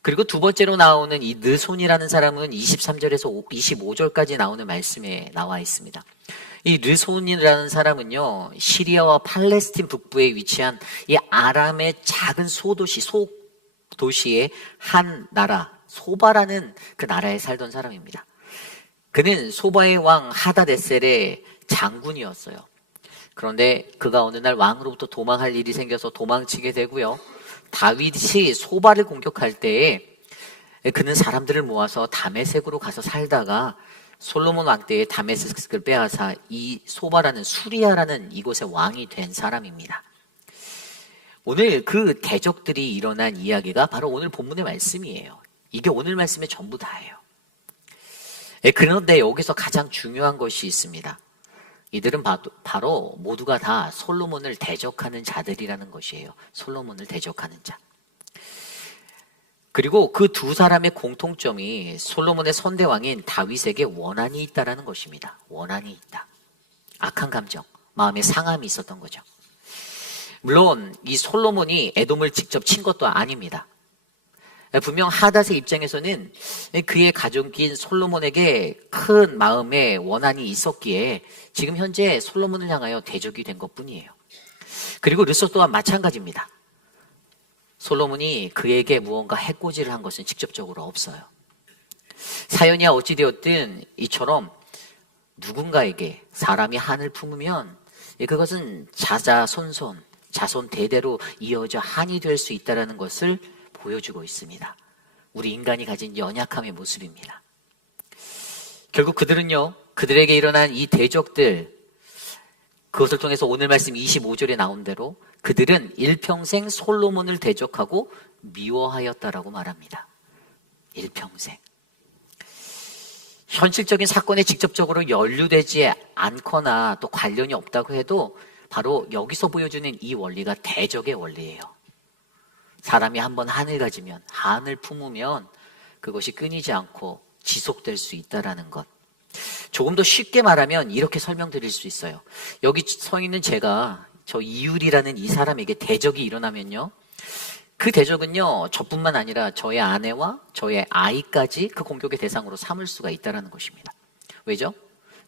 그리고 두 번째로 나오는 이 르손이라는 사람은 23절에서 25절까지 나오는 말씀에 나와 있습니다. 이 르손이라는 사람은요, 시리아와 팔레스틴 북부에 위치한 이 아람의 작은 소도시의 한 나라, 소바라는 그 나라에 살던 사람입니다. 그는 소바의 왕 하다데셀의 장군이었어요. 그런데 그가 어느 날 왕으로부터 도망할 일이 생겨서 도망치게 되고요. 다윗이 소바를 공격할 때에 그는 사람들을 모아서 다메섹으로 가서 살다가 솔로몬 왕 때에 다메섹을 빼앗아 이 소바라는 수리아라는 이곳의 왕이 된 사람입니다. 오늘 그 대적들이 일어난 이야기가 바로 오늘 본문의 말씀이에요. 이게 오늘 말씀의 전부 다예요. 그런데 여기서 가장 중요한 것이 있습니다. 이들은 바로 모두가 다 솔로몬을 대적하는 자들이라는 것이에요. 솔로몬을 대적하는 자. 그리고 그 두 사람의 공통점이 솔로몬의 선대왕인 다윗에게 원한이 있다라는 것입니다. 원한이 있다. 악한 감정, 마음의 상함이 있었던 거죠. 물론 이 솔로몬이 에돔을 직접 친 것도 아닙니다. 분명 하닷의 입장에서는 그의 가족인 솔로몬에게 큰 마음의 원한이 있었기에 지금 현재 솔로몬을 향하여 대적이 된 것뿐이에요. 그리고 르소 또한 마찬가지입니다. 솔로몬이 그에게 무언가 해코지를 한 것은 직접적으로 없어요. 사연이야 어찌되었든 이처럼 누군가에게 사람이 한을 품으면 그것은 자손 대대로 이어져 한이 될 수 있다는 것을 보여주고 있습니다. 우리 인간이 가진 연약함의 모습입니다. 결국 그들은요, 그들에게 일어난 이 대적들, 그것을 통해서 오늘 말씀 25절에 나온 대로 그들은 일평생 솔로몬을 대적하고 미워하였다라고 말합니다. 일평생. 현실적인 사건에 직접적으로 연루되지 않거나 또 관련이 없다고 해도 바로 여기서 보여주는 이 원리가 대적의 원리예요. 사람이 한번 한을 가지면, 한을 품으면 그것이 끊이지 않고 지속될 수 있다는 것. 조금 더 쉽게 말하면 이렇게 설명드릴 수 있어요. 여기 서 있는 저 이율이라는 이 사람에게 대적이 일어나면요, 그 대적은요, 저뿐만 아니라 저의 아내와 저의 아이까지 그 공격의 대상으로 삼을 수가 있다는 것입니다. 왜죠?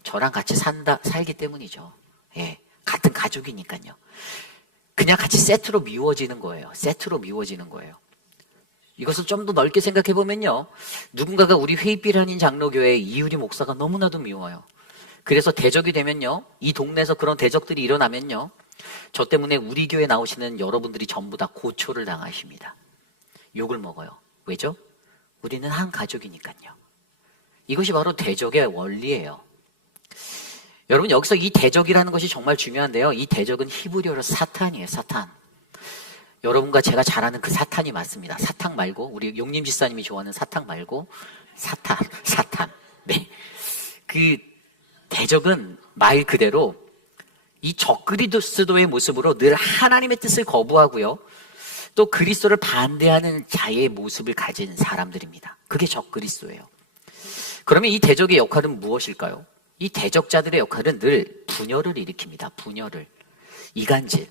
저랑 같이 살기 때문이죠. 예, 같은 가족이니까요. 그냥 같이 세트로 미워지는 거예요. 세트로 미워지는 거예요. 이것을 좀 더 넓게 생각해 보면요, 누군가가 우리 회의비라는 장로교회의 이유리 목사가 너무나도 미워요. 그래서 대적이 되면요, 이 동네에서 그런 대적들이 일어나면요, 저 때문에 우리 교회 나오시는 여러분들이 전부 다 고초를 당하십니다. 욕을 먹어요. 왜죠? 우리는 한 가족이니까요. 이것이 바로 대적의 원리예요. 여러분, 여기서 이 대적이라는 것이 정말 중요한데요, 이 대적은 히브리어로 사탄이에요. 사탄. 여러분과 제가 잘 아는 그 사탄이 맞습니다. 사탄 말고, 우리 용림 집사님이 좋아하는 사탄 말고 사탄. 네. 그 대적은 말 그대로 이 적그리스도의 모습으로 늘 하나님의 뜻을 거부하고요, 또 그리스도를 반대하는 자의 모습을 가진 사람들입니다. 그게 적그리스도예요. 그러면 이 대적의 역할은 무엇일까요? 이 대적자들의 역할은 늘 분열을 일으킵니다. 분열을. 이간질.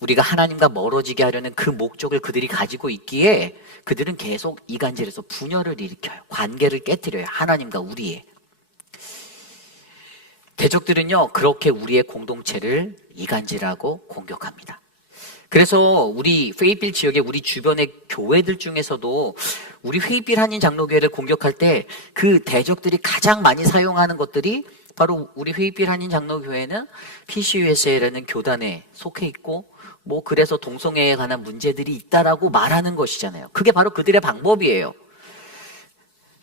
우리가 하나님과 멀어지게 하려는 그 목적을 그들이 가지고 있기에 그들은 계속 이간질에서 분열을 일으켜요. 관계를 깨뜨려요. 하나님과 우리의. 대적들은요, 그렇게 우리의 공동체를 이간질하고 공격합니다. 그래서 우리 페이필 지역의 우리 주변의 교회들 중에서도 우리 페이필 한인 장로교회를 공격할 때 그 대적들이 가장 많이 사용하는 것들이 바로 우리 페이필 한인 장로교회는 PCUSA라는 교단에 속해 있고, 그래서 동성애에 관한 문제들이 있다라고 말하는 것이잖아요. 그게 바로 그들의 방법이에요.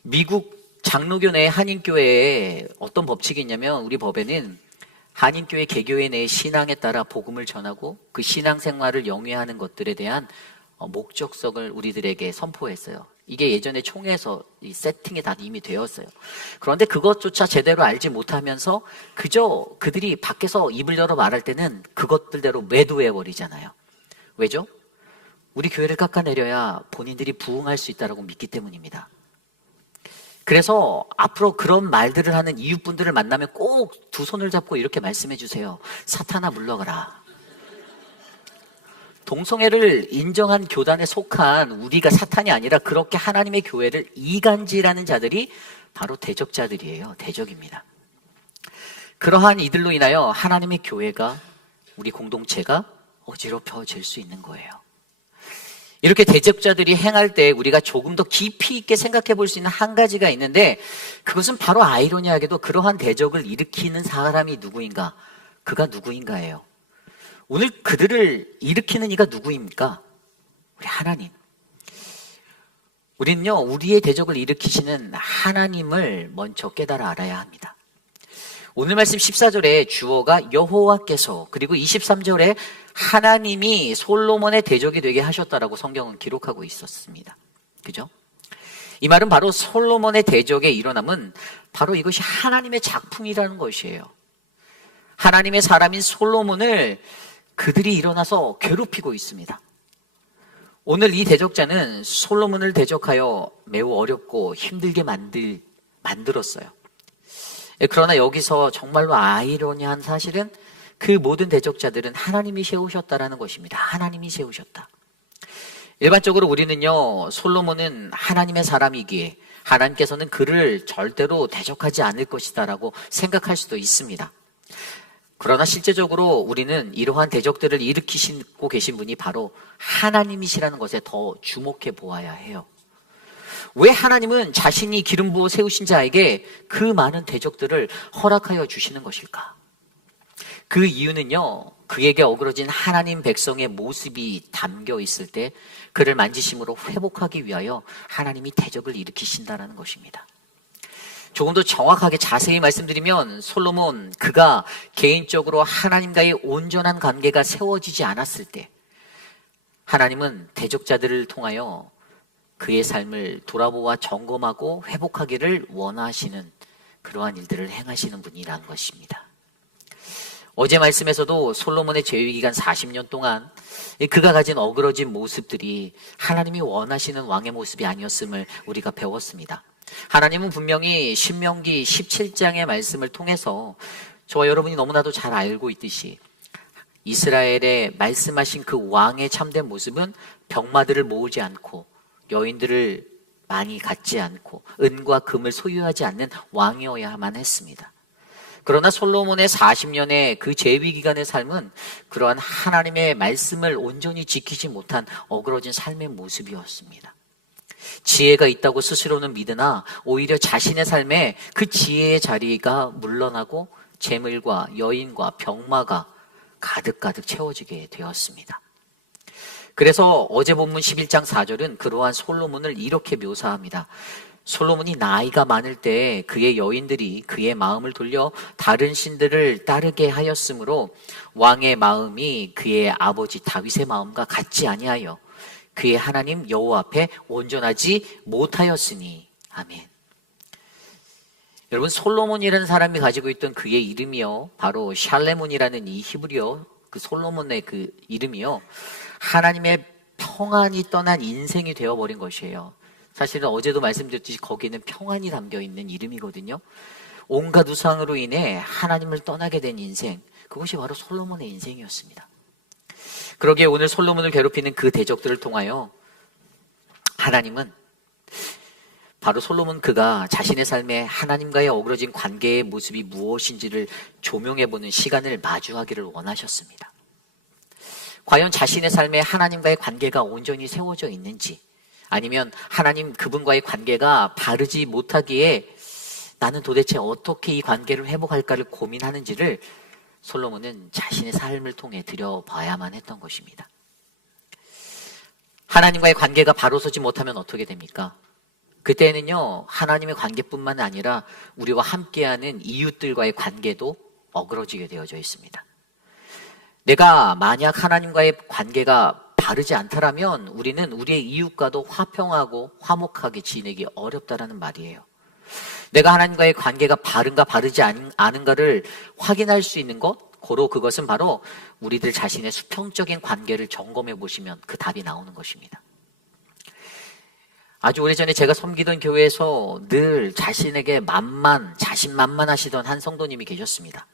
미국 장로교 내 한인교회에 어떤 법칙이 있냐면, 우리 법에는 한인교회 개교회 내의 신앙에 따라 복음을 전하고 그 신앙생활을 영위하는 것들에 대한 목적성을 우리들에게 선포했어요. 이게 예전에 총회에서 이 세팅이 다 이미 되었어요. 그런데 그것조차 제대로 알지 못하면서 그저 그들이 밖에서 입을 열어 말할 때는 그것들대로 매도해버리잖아요. 왜죠? 우리 교회를 깎아내려야 본인들이 부흥할 수 있다고 믿기 때문입니다. 그래서 앞으로 그런 말들을 하는 이웃분들을 만나면 꼭 두 손을 잡고 이렇게 말씀해 주세요. 사탄아 물러가라. 동성애를 인정한 교단에 속한 우리가 사탄이 아니라 그렇게 하나님의 교회를 이간질하는 자들이 바로 대적자들이에요. 대적입니다. 그러한 이들로 인하여 하나님의 교회가, 우리 공동체가 어지럽혀질 수 있는 거예요. 이렇게 대적자들이 행할 때 우리가 조금 더 깊이 있게 생각해 볼 수 있는 한 가지가 있는데, 그것은 바로 아이러니하게도 그러한 대적을 일으키는 사람이 누구인가, 그가 누구인가예요. 오늘 그들을 일으키는 이가 누구입니까? 우리 하나님. 우리는요, 우리의 대적을 일으키시는 하나님을 먼저 깨달아 알아야 합니다. 오늘 말씀 14절에 주어가 여호와께서, 그리고 23절에 하나님이 솔로몬의 대적이 되게 하셨다라고 성경은 기록하고 있었습니다. 그죠? 이 말은 바로 솔로몬의 대적의 일어남은 바로 이것이 하나님의 작품이라는 것이에요. 하나님의 사람인 솔로몬을 그들이 일어나서 괴롭히고 있습니다. 오늘 이 대적자는 솔로몬을 대적하여 매우 어렵고 힘들게 만들었어요. 그러나 여기서 정말로 아이러니한 사실은 그 모든 대적자들은 하나님이 세우셨다라는 것입니다. 하나님이 세우셨다. 일반적으로 우리는요, 솔로몬은 하나님의 사람이기에 하나님께서는 그를 절대로 대적하지 않을 것이다라고 생각할 수도 있습니다. 그러나 실제적으로 우리는 이러한 대적들을 일으키시고 계신 분이 바로 하나님이시라는 것에 더 주목해 보아야 해요. 왜 하나님은 자신이 기름 부어 세우신 자에게 그 많은 대적들을 허락하여 주시는 것일까? 그 이유는요, 그에게 어그러진 하나님 백성의 모습이 담겨 있을 때 그를 만지심으로 회복하기 위하여 하나님이 대적을 일으키신다는 것입니다. 조금 더 정확하게 자세히 말씀드리면 솔로몬 그가 개인적으로 하나님과의 온전한 관계가 세워지지 않았을 때 하나님은 대적자들을 통하여 그의 삶을 돌아보아 점검하고 회복하기를 원하시는 그러한 일들을 행하시는 분이라는 것입니다. 어제 말씀에서도 솔로몬의 재위기간 40년 동안 그가 가진 어그러진 모습들이 하나님이 원하시는 왕의 모습이 아니었음을 우리가 배웠습니다. 하나님은 분명히 신명기 17장의 말씀을 통해서 저와 여러분이 너무나도 잘 알고 있듯이 이스라엘에 말씀하신 그 왕의 참된 모습은 병마들을 모으지 않고 여인들을 많이 갖지 않고 은과 금을 소유하지 않는 왕이어야만 했습니다. 그러나 솔로몬의 40년의 그 재위 기간의 삶은 그러한 하나님의 말씀을 온전히 지키지 못한 어그러진 삶의 모습이었습니다. 지혜가 있다고 스스로는 믿으나 오히려 자신의 삶에 그 지혜의 자리가 물러나고 재물과 여인과 병마가 가득가득 채워지게 되었습니다. 그래서 어제 본문 11장 4절은 그러한 솔로몬을 이렇게 묘사합니다. 솔로몬이 나이가 많을 때 그의 여인들이 그의 마음을 돌려 다른 신들을 따르게 하였으므로 왕의 마음이 그의 아버지 다윗의 마음과 같지 아니하여 그의 하나님 여호와 앞에 온전하지 못하였으니. 아멘. 여러분, 솔로몬이라는 사람이 가지고 있던 그의 이름이요, 바로 샬레몬이라는 이 히브리어 그 솔로몬의 그 이름이요, 하나님의 평안이 떠난 인생이 되어버린 것이에요. 사실은 어제도 말씀드렸듯이 거기에는 평안이 담겨있는 이름이거든요. 온갖 우상으로 인해 하나님을 떠나게 된 인생, 그것이 바로 솔로몬의 인생이었습니다. 그러기에 오늘 솔로몬을 괴롭히는 그 대적들을 통하여 하나님은 바로 솔로몬 그가 자신의 삶에 하나님과의 어그러진 관계의 모습이 무엇인지를 조명해보는 시간을 마주하기를 원하셨습니다. 과연 자신의 삶에 하나님과의 관계가 온전히 세워져 있는지, 아니면 하나님 그분과의 관계가 바르지 못하기에 나는 도대체 어떻게 이 관계를 회복할까를 고민하는지를 솔로몬은 자신의 삶을 통해 들여봐야만 했던 것입니다. 하나님과의 관계가 바로 서지 못하면 어떻게 됩니까? 그때는요, 하나님의 관계뿐만 아니라 우리와 함께하는 이웃들과의 관계도 어그러지게 되어져 있습니다. 내가 만약 하나님과의 관계가 바르지 않다라면 우리는 우리의 이웃과도 화평하고 화목하게 지내기 어렵다라는 말이에요. 내가 하나님과의 관계가 바른가 바르지 않은가를 확인할 수 있는 것, 고로 그것은 바로 우리들 자신의 수평적인 관계를 점검해 보시면 그 답이 나오는 것입니다. 아주 오래전에 제가 섬기던 교회에서 늘 자신에게 자신만만하시던 한 성도님이 계셨습니다.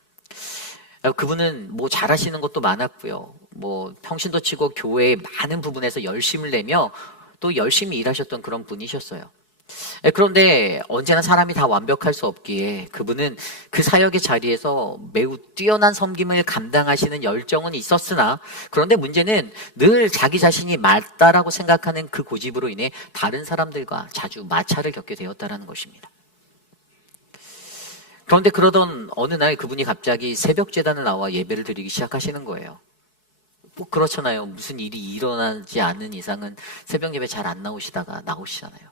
그분은 뭐 잘하시는 것도 많았고요. 뭐 평신도 치고 교회의 많은 부분에서 열심을 내며 또 열심히 일하셨던 그런 분이셨어요. 그런데 언제나 사람이 다 완벽할 수 없기에 그분은 그 사역의 자리에서 매우 뛰어난 섬김을 감당하시는 열정은 있었으나, 그런데 문제는 늘 자기 자신이 맞다라고 생각하는 그 고집으로 인해 다른 사람들과 자주 마찰을 겪게 되었다는 것입니다. 그런데 그러던 어느 날 그분이 갑자기 새벽 제단을 나와 예배를 드리기 시작하시는 거예요. 뭐 그렇잖아요. 무슨 일이 일어나지 않는 이상은 새벽 예배 잘 안 나오시다가 나오시잖아요.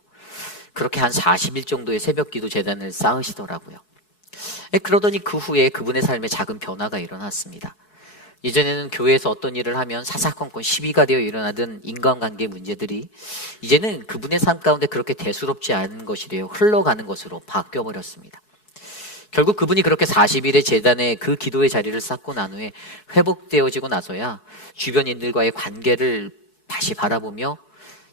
그렇게 한 40일 정도의 새벽 기도 제단을 쌓으시더라고요. 그러더니 그 후에 그분의 삶에 작은 변화가 일어났습니다. 이전에는 교회에서 어떤 일을 하면 사사건건 시비가 되어 일어나던 인간관계 문제들이 이제는 그분의 삶 가운데 그렇게 대수롭지 않은 것이래요. 흘러가는 것으로 바뀌어버렸습니다. 결국 그분이 그렇게 40일의 제단에 그 기도의 자리를 쌓고 난 후에 회복되어지고 나서야 주변인들과의 관계를 다시 바라보며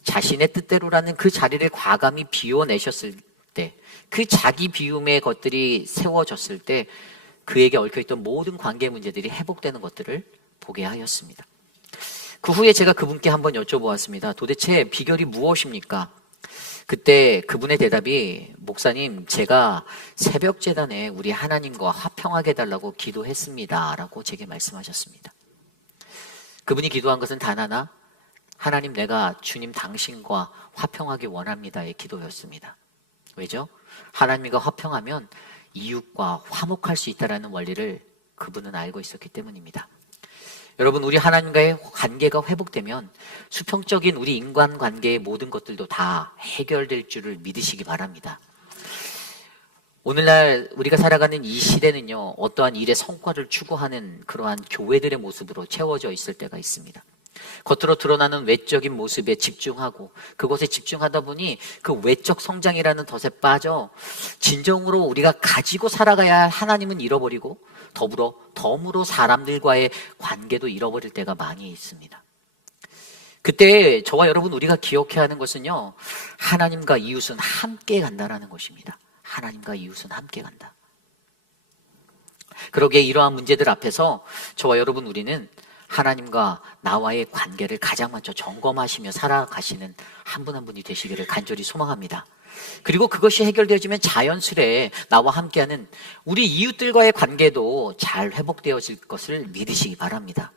자신의 뜻대로라는 그 자리를 과감히 비워내셨을 때, 그 자기 비움의 것들이 세워졌을 때 그에게 얽혀있던 모든 관계 문제들이 회복되는 것들을 보게 하였습니다. 그 후에 제가 그분께 한번 여쭤보았습니다. 도대체 비결이 무엇입니까? 그때 그분의 대답이, 목사님, 제가 새벽 제단에 우리 하나님과 화평하게 해달라고 기도했습니다 라고 제게 말씀하셨습니다. 그분이 기도한 것은 단 하나, 하나님, 내가 주님 당신과 화평하기 원합니다의 기도였습니다. 왜죠? 하나님과 화평하면 이웃과 화목할 수 있다는 원리를 그분은 알고 있었기 때문입니다. 여러분, 우리 하나님과의 관계가 회복되면 수평적인 우리 인간관계의 모든 것들도 다 해결될 줄을 믿으시기 바랍니다. 오늘날 우리가 살아가는 이 시대는요, 어떠한 일의 성과를 추구하는 그러한 교회들의 모습으로 채워져 있을 때가 있습니다. 겉으로 드러나는 외적인 모습에 집중하고 그것에 집중하다 보니 그 외적 성장이라는 덫에 빠져 진정으로 우리가 가지고 살아가야 할 하나님은 잃어버리고 덤으로 사람들과의 관계도 잃어버릴 때가 많이 있습니다. 그때 저와 여러분 우리가 기억해야 하는 것은요, 하나님과 이웃은 함께 간다라는 것입니다. 하나님과 이웃은 함께 간다. 그러기에 이러한 문제들 앞에서 저와 여러분 우리는 하나님과 나와의 관계를 가장 먼저 점검하시며 살아가시는 한 분 한 분이 되시기를 간절히 소망합니다. 그리고 그것이 해결되어지면 자연스레 나와 함께하는 우리 이웃들과의 관계도 잘 회복되어질 것을 믿으시기 바랍니다.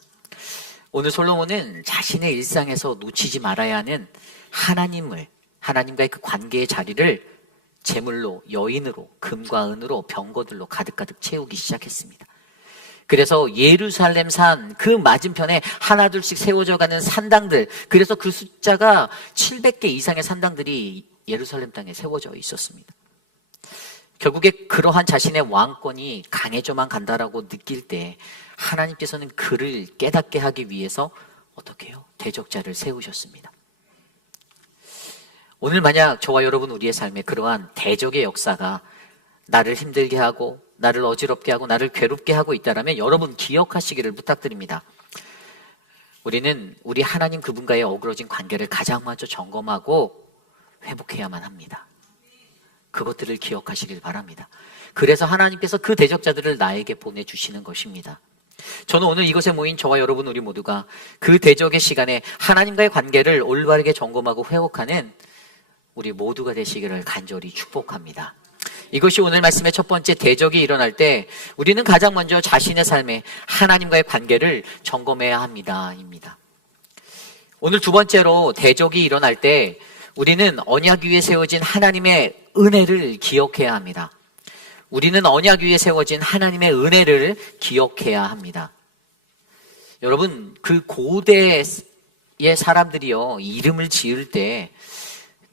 오늘 솔로몬은 자신의 일상에서 놓치지 말아야 하는 하나님과의 그 관계의 자리를 재물로, 여인으로, 금과 은으로, 병거들로 가득가득 채우기 시작했습니다. 그래서 예루살렘 산 그 맞은편에 하나둘씩 세워져 가는 산당들, 그래서 그 숫자가 700개 이상의 산당들이 예루살렘 땅에 세워져 있었습니다. 결국에 그러한 자신의 왕권이 강해져만 간다라고 느낄 때 하나님께서는 그를 깨닫게 하기 위해서 어떻게 해요? 대적자를 세우셨습니다. 오늘 만약 저와 여러분 우리의 삶에 그러한 대적의 역사가 나를 힘들게 하고 나를 어지럽게 하고 나를 괴롭게 하고 있다면 여러분 기억하시기를 부탁드립니다. 우리는 우리 하나님 그분과의 어그러진 관계를 가장 먼저 점검하고 회복해야만 합니다. 그것들을 기억하시길 바랍니다. 그래서 하나님께서 그 대적자들을 나에게 보내주시는 것입니다. 저는 오늘 이곳에 모인 저와 여러분 우리 모두가 그 대적의 시간에 하나님과의 관계를 올바르게 점검하고 회복하는 우리 모두가 되시기를 간절히 축복합니다. 이것이 오늘 말씀의 첫 번째, 대적이 일어날 때 우리는 가장 먼저 자신의 삶에 하나님과의 관계를 점검해야 합니다.입니다. 오늘 두 번째로, 대적이 일어날 때 우리는 언약 위에 세워진 하나님의 은혜를 기억해야 합니다. 우리는 언약 위에 세워진 하나님의 은혜를 기억해야 합니다. 여러분, 그 고대의 사람들이요, 이름을 지을 때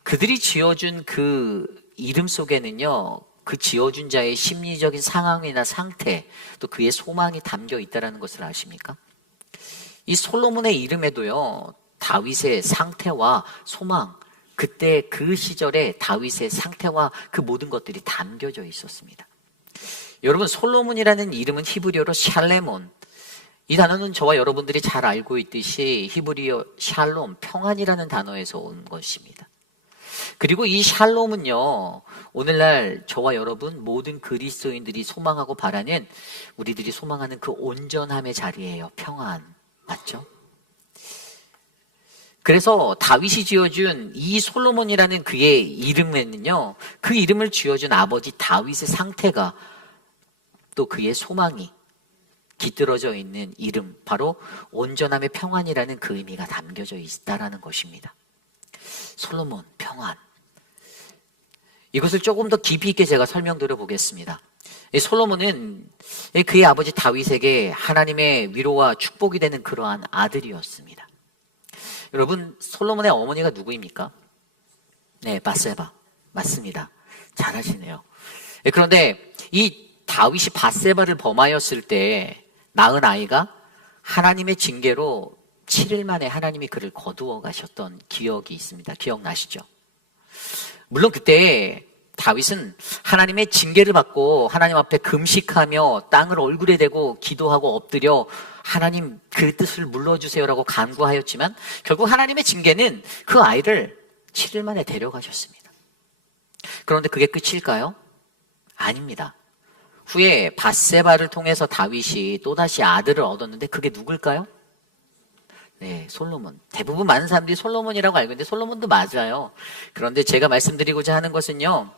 그들이 지어준 그 이름 속에는요, 그 지어준 자의 심리적인 상황이나 상태, 또 그의 소망이 담겨 있다는 것을 아십니까? 이 솔로몬의 이름에도요, 다윗의 상태와 소망, 그때 그 시절에 다윗의 상태와 그 모든 것들이 담겨져 있었습니다. 여러분, 솔로몬이라는 이름은 히브리어로 샬레몬, 이 단어는 저와 여러분들이 잘 알고 있듯이 히브리어 샬롬, 평안이라는 단어에서 온 것입니다. 그리고 이 샬롬은요, 오늘날 저와 여러분 모든 그리스도인들이 소망하고 바라는, 우리들이 소망하는 그 온전함의 자리예요. 평안, 맞죠? 그래서 다윗이 지어준 이 솔로몬이라는 그의 이름에는요, 그 이름을 지어준 아버지 다윗의 상태가, 또 그의 소망이 깃들어져 있는 이름, 바로 온전함의 평안이라는 그 의미가 담겨져 있다라는 것입니다. 솔로몬, 평안. 이것을 조금 더 깊이 있게 제가 설명드려 보겠습니다. 솔로몬은 그의 아버지 다윗에게 하나님의 위로와 축복이 되는 그러한 아들이었습니다. 여러분, 솔로몬의 어머니가 누구입니까? 네, 밧세바. 맞습니다. 잘하시네요. 그런데 이 다윗이 밧세바를 범하였을 때 낳은 아이가 하나님의 징계로 7일 만에 하나님이 그를 거두어 가셨던 기억이 있습니다. 기억나시죠? 물론 그때 다윗은 하나님의 징계를 받고 하나님 앞에 금식하며 땅을 얼굴에 대고 기도하고 엎드려 하나님 그 뜻을 물러주세요라고 간구하였지만 결국 하나님의 징계는 그 아이를 7일 만에 데려가셨습니다. 그런데 그게 끝일까요? 아닙니다. 후에 밧세바를 통해서 다윗이 또다시 아들을 얻었는데 그게 누굴까요? 네, 솔로몬. 대부분 많은 사람들이 솔로몬이라고 알고 있는데 솔로몬도 맞아요. 그런데 제가 말씀드리고자 하는 것은요,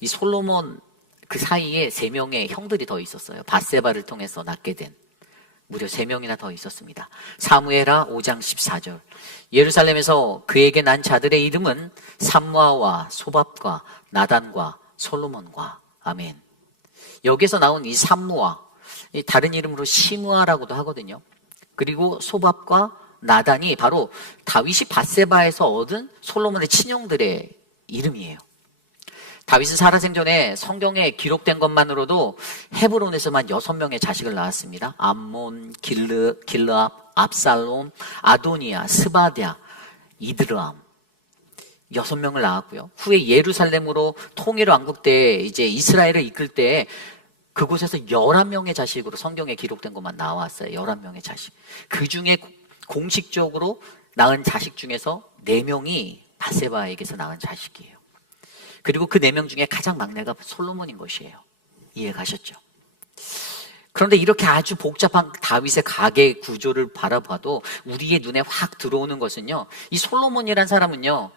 이 솔로몬 그 사이에 3명의 형들이 더 있었어요. 밧세바를 통해서 낳게 된 무려 3명이나 더 있었습니다. 사무엘하 5장 14절. 예루살렘에서 그에게 난 자들의 이름은 삼무아와 소밥과 나단과 솔로몬과. 아멘. 여기서 나온 이 삼무아, 다른 이름으로 시므아라고도 하거든요. 그리고 소밥과 나단이 바로 다윗이 밧세바에서 얻은 솔로몬의 친형들의 이름이에요. 다윗은 살아생전에 성경에 기록된 것만으로도 헤브론에서만 6명의 자식을 낳았습니다. 암몬, 길르압, 압살롬, 아도니아, 스바랴, 이드르암 6명을 낳았고요. 후에 예루살렘으로 통일왕국 때 이제 이스라엘을 이끌 때 그곳에서 11명의 자식으로 성경에 기록된 것만 나왔어요. 11명의 자식. 그 중에 공식적으로 낳은 자식 중에서 4명이 밧세바에게서 낳은 자식이에요. 그리고 그 4명 중에 가장 막내가 솔로몬인 것이에요. 이해 가셨죠? 그런데 이렇게 아주 복잡한 다윗의 가계 구조를 바라봐도 우리의 눈에 확 들어오는 것은요, 이 솔로몬이란 사람은요,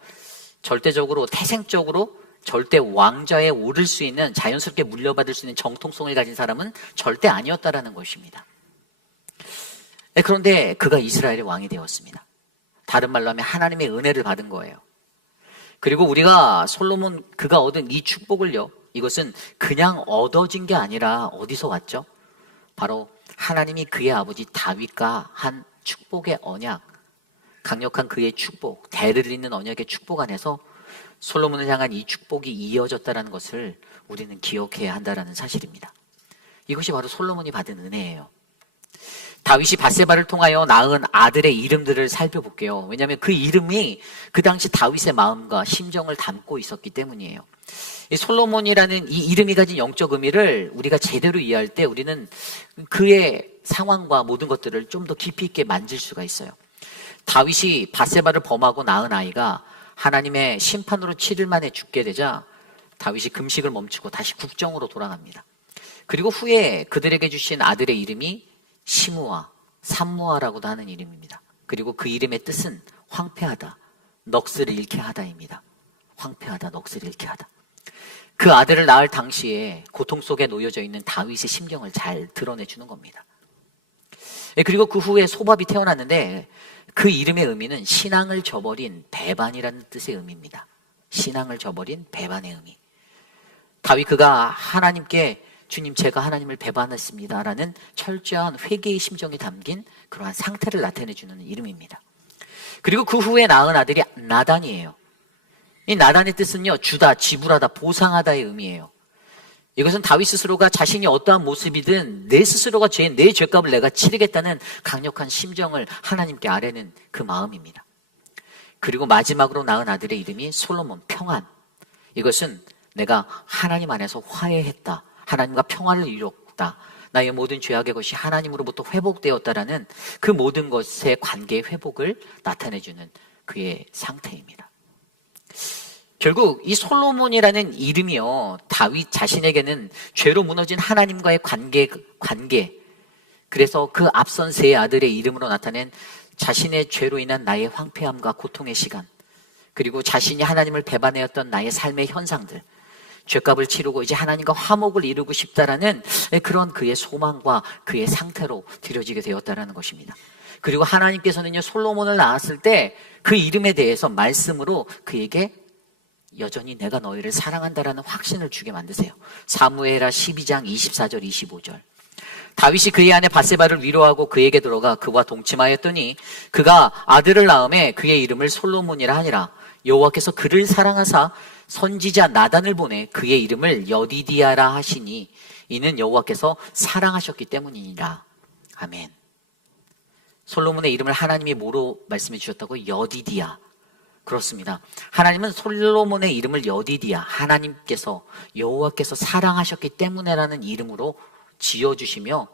절대적으로 태생적으로 절대 왕좌에 오를 수 있는, 자연스럽게 물려받을 수 있는 정통성을 가진 사람은 절대 아니었다라는 것입니다. 그런데 그가 이스라엘의 왕이 되었습니다. 다른 말로 하면 하나님의 은혜를 받은 거예요. 그리고 우리가 솔로몬 그가 얻은 이 축복을요, 이것은 그냥 얻어진 게 아니라 어디서 왔죠? 바로 하나님이 그의 아버지 다윗과 한 축복의 언약, 강력한 그의 축복, 대를 잇는 언약의 축복 안에서 솔로몬을 향한 이 축복이 이어졌다는 것을 우리는 기억해야 한다는 사실입니다. 이것이 바로 솔로몬이 받은 은혜예요. 다윗이 밧세바를 통하여 낳은 아들의 이름들을 살펴볼게요. 왜냐하면 그 이름이 그 당시 다윗의 마음과 심정을 담고 있었기 때문이에요. 이 솔로몬이라는 이 이름이 가진 영적 의미를 우리가 제대로 이해할 때 우리는 그의 상황과 모든 것들을 좀 더 깊이 있게 만질 수가 있어요. 다윗이 밧세바를 범하고 낳은 아이가 하나님의 심판으로 7일 만에 죽게 되자 다윗이 금식을 멈추고 다시 국정으로 돌아갑니다. 그리고 후에 그들에게 주신 아들의 이름이 시므아, 삼무아라고도 하는 이름입니다. 그리고 그 이름의 뜻은 황폐하다, 넋을 잃게 하다입니다. 황폐하다, 넋을 잃게 하다. 그 아들을 낳을 당시에 고통 속에 놓여져 있는 다윗의 심경을 잘 드러내주는 겁니다. 그리고 그 후에 소밥이 태어났는데 그 이름의 의미는 신앙을 저버린 배반이라는 뜻의 의미입니다. 신앙을 저버린 배반의 의미. 다윗 그가 하나님께 주님 제가 하나님을 배반했습니다 라는 철저한 회개의 심정이 담긴 그러한 상태를 나타내주는 이름입니다. 그리고 그 후에 낳은 아들이 나단이에요. 이 나단의 뜻은요, 주다, 지불하다, 보상하다의 의미예요. 이것은 다윗 스스로가 자신이 어떠한 모습이든 내 스스로가 내 죄값을 내가 치르겠다는 강력한 심정을 하나님께 아뢰는 그 마음입니다. 그리고 마지막으로 낳은 아들의 이름이 솔로몬, 평안. 이것은 내가 하나님 안에서 화해했다, 하나님과 평화를 이뤘다, 나의 모든 죄악의 것이 하나님으로부터 회복되었다라는 그 모든 것의 관계의 회복을 나타내주는 그의 상태입니다. 결국 이 솔로몬이라는 이름이요, 다윗 자신에게는 죄로 무너진 하나님과의 관계, 그래서 그 앞선 세 아들의 이름으로 나타낸 자신의 죄로 인한 나의 황폐함과 고통의 시간, 그리고 자신이 하나님을 배반하였던 나의 삶의 현상들, 죄값을 치르고 이제 하나님과 화목을 이루고 싶다라는 그런 그의 소망과 그의 상태로 드려지게 되었다는 것입니다. 그리고 하나님께서는요, 솔로몬을 낳았을 때 그 이름에 대해서 말씀으로 그에게 여전히 내가 너희를 사랑한다라는 확신을 주게 만드세요. 사무엘하 12장 24절 25절. 다윗이 그의 아내 밧세바를 위로하고 그에게 들어가 그와 동침하였더니 그가 아들을 낳음에 그의 이름을 솔로몬이라 하니라. 여호와께서 그를 사랑하사 선지자 나단을 보내 그의 이름을 여디디아라 하시니 이는 여호와께서 사랑하셨기 때문이니라. 아멘. 솔로몬의 이름을 하나님이 뭐로 말씀해 주셨다고? 여디디아. 그렇습니다. 하나님은 솔로몬의 이름을 여디디아, 하나님께서 여호와께서 사랑하셨기 때문에라는 이름으로 지어주시며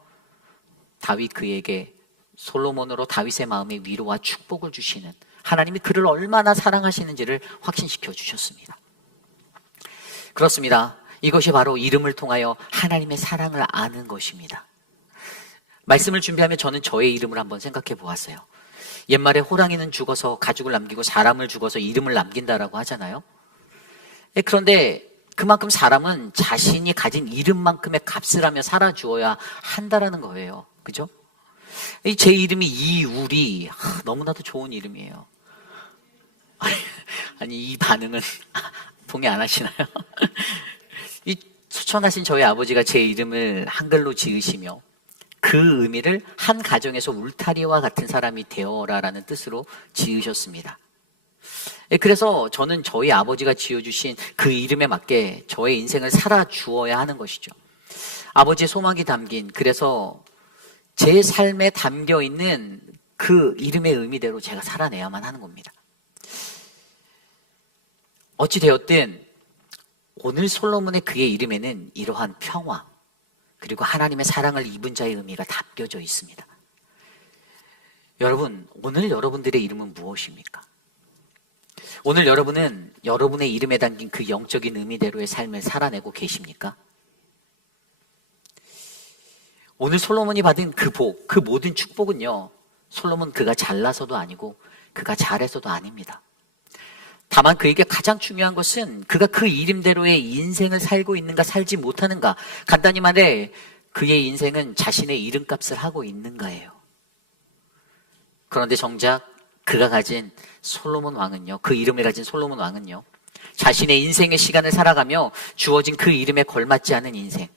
다윗 그에게 솔로몬으로 다윗의 마음에 위로와 축복을 주시는, 하나님이 그를 얼마나 사랑하시는지를 확신시켜 주셨습니다. 그렇습니다. 이것이 바로 이름을 통하여 하나님의 사랑을 아는 것입니다. 말씀을 준비하며 저는 저의 이름을 한번 생각해 보았어요. 옛말에 호랑이는 죽어서 가죽을 남기고 사람을 죽어서 이름을 남긴다라고 하잖아요. 그런데 그만큼 사람은 자신이 가진 이름만큼의 값을 하며 살아주어야 한다라는 거예요. 그죠? 제 이름이 이우리, 너무나도 좋은 이름이에요. 아니 이 반응은 동의 안 하시나요? 이 수천하신 저희 아버지가 제 이름을 한글로 지으시며 그 의미를 한 가정에서 울타리와 같은 사람이 되어라라는 뜻으로 지으셨습니다. 그래서 저는 저희 아버지가 지어주신 그 이름에 맞게 저의 인생을 살아주어야 하는 것이죠. 아버지의 소망이 담긴, 그래서 제 삶에 담겨있는 그 이름의 의미대로 제가 살아내야만 하는 겁니다. 어찌 되었든 오늘 솔로몬의 그의 이름에는 이러한 평화, 그리고 하나님의 사랑을 입은 자의 의미가 담겨져 있습니다. 여러분, 오늘 여러분들의 이름은 무엇입니까? 오늘 여러분은 여러분의 이름에 담긴 그 영적인 의미대로의 삶을 살아내고 계십니까? 오늘 솔로몬이 받은 그 복, 그 모든 축복은요, 솔로몬 그가 잘나서도 아니고 그가 잘해서도 아닙니다. 다만 그에게 가장 중요한 것은 그가 그 이름대로의 인생을 살고 있는가 살지 못하는가, 간단히 말해 그의 인생은 자신의 이름값을 하고 있는가예요. 그런데 정작 그가 가진 솔로몬 왕은요, 그 이름을 가진 솔로몬 왕은요, 자신의 인생의 시간을 살아가며 주어진 그 이름에 걸맞지 않은 인생,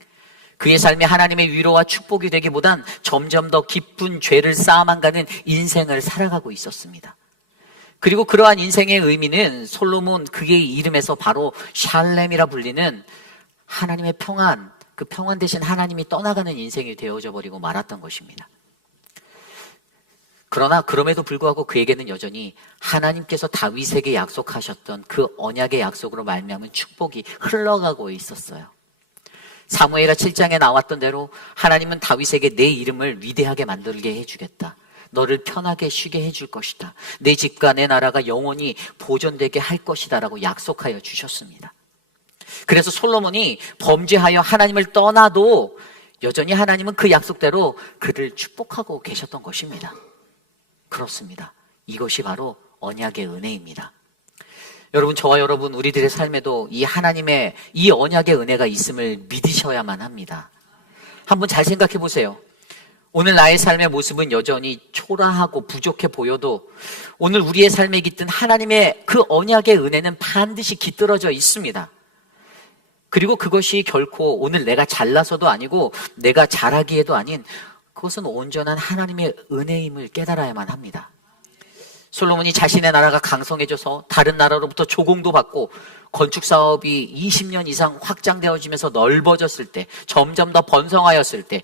그의 삶에 하나님의 위로와 축복이 되기보단 점점 더 깊은 죄를 쌓아만 가는 인생을 살아가고 있었습니다. 그리고 그러한 인생의 의미는 솔로몬 그의 이름에서 바로 샬렘이라 불리는 하나님의 평안, 그 평안 대신 하나님이 떠나가는 인생이 되어져 버리고 말았던 것입니다. 그러나 그럼에도 불구하고 그에게는 여전히 하나님께서 다윗에게 약속하셨던 그 언약의 약속으로 말미암은 축복이 흘러가고 있었어요. 사무엘하 7장에 나왔던 대로 하나님은 다윗에게 내 이름을 위대하게 만들게 해주겠다. 너를 편하게 쉬게 해줄 것이다. 내 집과 내 나라가 영원히 보존되게 할 것이다 라고 약속하여 주셨습니다. 그래서 솔로몬이 범죄하여 하나님을 떠나도 여전히 하나님은 그 약속대로 그를 축복하고 계셨던 것입니다. 그렇습니다. 이것이 바로 언약의 은혜입니다. 여러분, 저와 여러분 우리들의 삶에도 이 하나님의 이 언약의 은혜가 있음을 믿으셔야만 합니다. 한번 잘 생각해 보세요. 오늘 나의 삶의 모습은 여전히 초라하고 부족해 보여도 오늘 우리의 삶에 깃든 하나님의 그 언약의 은혜는 반드시 깃들어져 있습니다. 그리고 그것이 결코 오늘 내가 잘나서도 아니고 내가 잘하기에도 아닌, 그것은 온전한 하나님의 은혜임을 깨달아야만 합니다. 솔로몬이 자신의 나라가 강성해져서 다른 나라로부터 조공도 받고 건축 사업이 20년 이상 확장되어지면서 넓어졌을 때, 점점 더 번성하였을 때,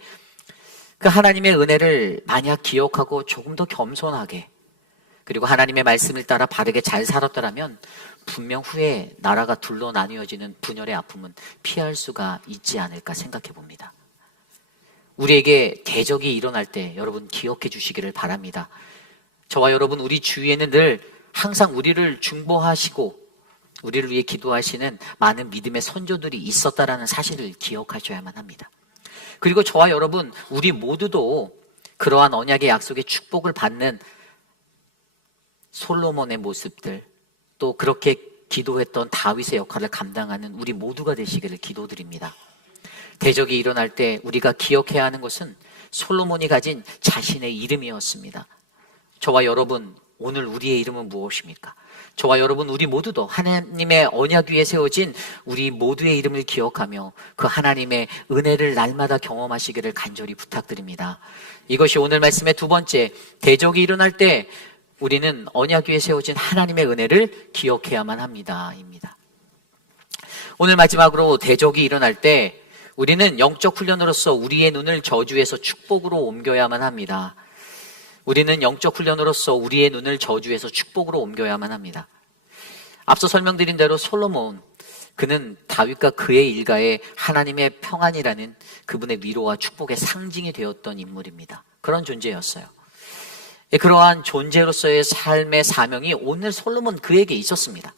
그 하나님의 은혜를 만약 기억하고 조금 더 겸손하게, 그리고 하나님의 말씀을 따라 바르게 잘 살았더라면 분명 후에 나라가 둘로 나뉘어지는 분열의 아픔은 피할 수가 있지 않을까 생각해 봅니다. 우리에게 대적이 일어날 때 여러분 기억해 주시기를 바랍니다. 저와 여러분 우리 주위에는 늘 항상 우리를 중보하시고 우리를 위해 기도하시는 많은 믿음의 선조들이 있었다라는 사실을 기억하셔야만 합니다. 그리고 저와 여러분 우리 모두도 그러한 언약의 약속의 축복을 받는 솔로몬의 모습들, 또 그렇게 기도했던 다윗의 역할을 감당하는 우리 모두가 되시기를 기도드립니다. 대적이 일어날 때 우리가 기억해야 하는 것은 솔로몬이 가진 자신의 이름이었습니다. 저와 여러분, 오늘 우리의 이름은 무엇입니까? 저와 여러분 우리 모두도 하나님의 언약 위에 세워진 우리 모두의 이름을 기억하며 그 하나님의 은혜를 날마다 경험하시기를 간절히 부탁드립니다. 이것이 오늘 말씀의 두 번째, 대적이 일어날 때 우리는 언약 위에 세워진 하나님의 은혜를 기억해야만 합니다. 입니다. 오늘 마지막으로 대적이 일어날 때 우리는 영적 훈련으로서 우리의 눈을 저주에서 축복으로 옮겨야만 합니다. 우리는 영적 훈련으로서 우리의 눈을 저주에서 축복으로 옮겨야만 합니다. 앞서 설명드린 대로 솔로몬, 그는 다윗과 그의 일가에 하나님의 평안이라는 그분의 위로와 축복의 상징이 되었던 인물입니다. 그런 존재였어요. 그러한 존재로서의 삶의 사명이 오늘 솔로몬 그에게 있었습니다.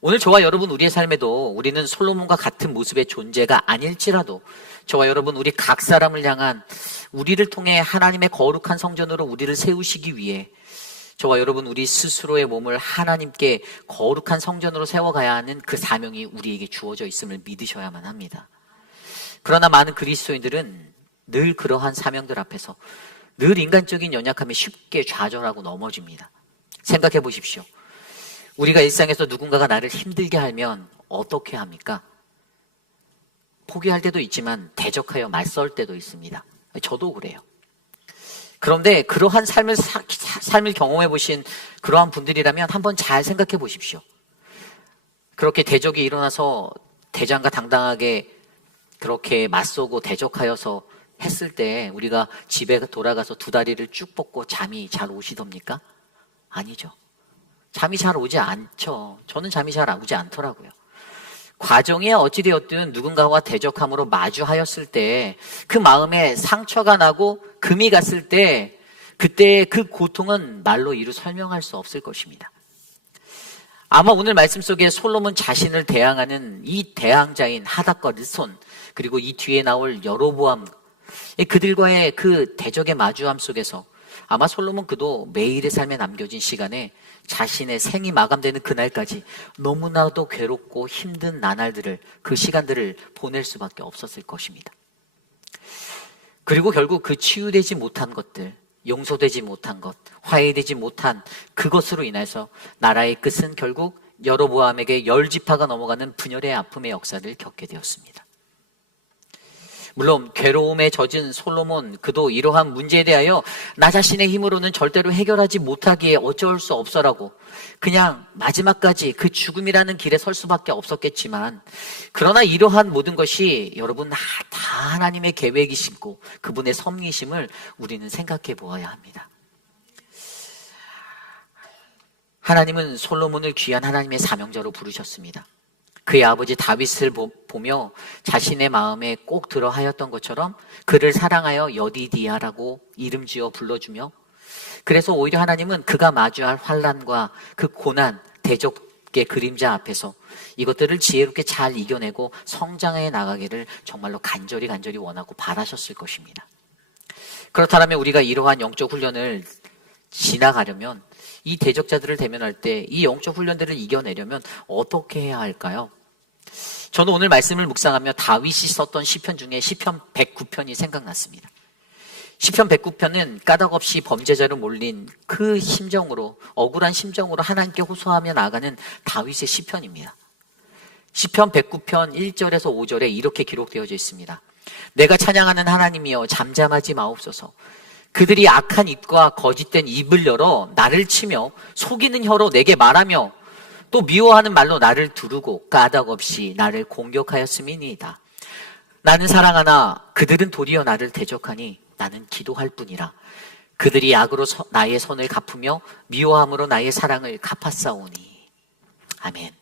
오늘 저와 여러분 우리의 삶에도 우리는 솔로몬과 같은 모습의 존재가 아닐지라도 저와 여러분 우리 각 사람을 향한 우리를 통해 하나님의 거룩한 성전으로 우리를 세우시기 위해 저와 여러분 우리 스스로의 몸을 하나님께 거룩한 성전으로 세워가야 하는 그 사명이 우리에게 주어져 있음을 믿으셔야만 합니다. 그러나 많은 그리스도인들은 늘 그러한 사명들 앞에서 늘 인간적인 연약함에 쉽게 좌절하고 넘어집니다. 생각해 보십시오. 우리가 일상에서 누군가가 나를 힘들게 하면 어떻게 합니까? 포기할 때도 있지만 대적하여 맞설 때도 있습니다. 저도 그래요. 그런데 그러한 삶을 경험해 보신 그러한 분들이라면 한번 잘 생각해 보십시오. 그렇게 대적이 일어나서 대장과 당당하게 그렇게 맞서고 대적하여서 했을 때 우리가 집에 돌아가서 두 다리를 쭉 뻗고 잠이 잘 오시렵니까? 아니죠. 잠이 잘 오지 않죠. 저는 잠이 잘 오지 않더라고요. 과정이 어찌되었든 누군가와 대적함으로 마주하였을 때 그 마음에 상처가 나고 금이 갔을 때 그때 그 고통은 말로 이루 설명할 수 없을 것입니다. 아마 오늘 말씀 속에 솔로몬 자신을 대항하는 이 대항자인 하닷과 르손, 그리고 이 뒤에 나올 여로보암, 그들과의 그 대적의 마주함 속에서 아마 솔로몬 그도 매일의 삶에 남겨진 시간에 자신의 생이 마감되는 그날까지 너무나도 괴롭고 힘든 나날들을, 그 시간들을 보낼 수밖에 없었을 것입니다. 그리고 결국 그 치유되지 못한 것들, 용서되지 못한 것, 화해되지 못한 그것으로 인해서 나라의 끝은 결국 여로보암에게 10지파가 넘어가는 분열의 아픔의 역사를 겪게 되었습니다. 물론 괴로움에 젖은 솔로몬, 그도 이러한 문제에 대하여 나 자신의 힘으로는 절대로 해결하지 못하기에 어쩔 수 없어라고 그냥 마지막까지 그 죽음이라는 길에 설 수밖에 없었겠지만, 그러나 이러한 모든 것이 여러분 다 하나님의 계획이시고 그분의 섭리심을 우리는 생각해 보아야 합니다. 하나님은 솔로몬을 귀한 하나님의 사명자로 부르셨습니다. 그의 아버지 다윗을 보며 자신의 마음에 꼭 들어하였던 것처럼 그를 사랑하여 여디디아라고 이름 지어 불러주며, 그래서 오히려 하나님은 그가 마주할 환난과 그 고난, 대적의 그림자 앞에서 이것들을 지혜롭게 잘 이겨내고 성장해 나가기를 정말로 간절히 원하고 바라셨을 것입니다. 그렇다면 우리가 이러한 영적 훈련을 지나가려면, 이 대적자들을 대면할 때 이 영적 훈련들을 이겨내려면 어떻게 해야 할까요? 저는 오늘 말씀을 묵상하며 다윗이 썼던 시편 중에 시편 109편이 생각났습니다. 시편 109편은 까닭없이 범죄자로 몰린 그 심정으로, 억울한 심정으로 하나님께 호소하며 나아가는 다윗의 시편입니다. 시편 109편 1절에서 5절에 이렇게 기록되어져 있습니다. 내가 찬양하는 하나님이여 잠잠하지 마옵소서. 그들이 악한 입과 거짓된 입을 열어 나를 치며 속이는 혀로 내게 말하며 또 미워하는 말로 나를 두르고 까닭없이 나를 공격하였음이니이다. 나는 사랑하나 그들은 도리어 나를 대적하니 나는 기도할 뿐이라. 그들이 악으로 나의 선을 갚으며 미워함으로 나의 사랑을 갚았사오니. 아멘.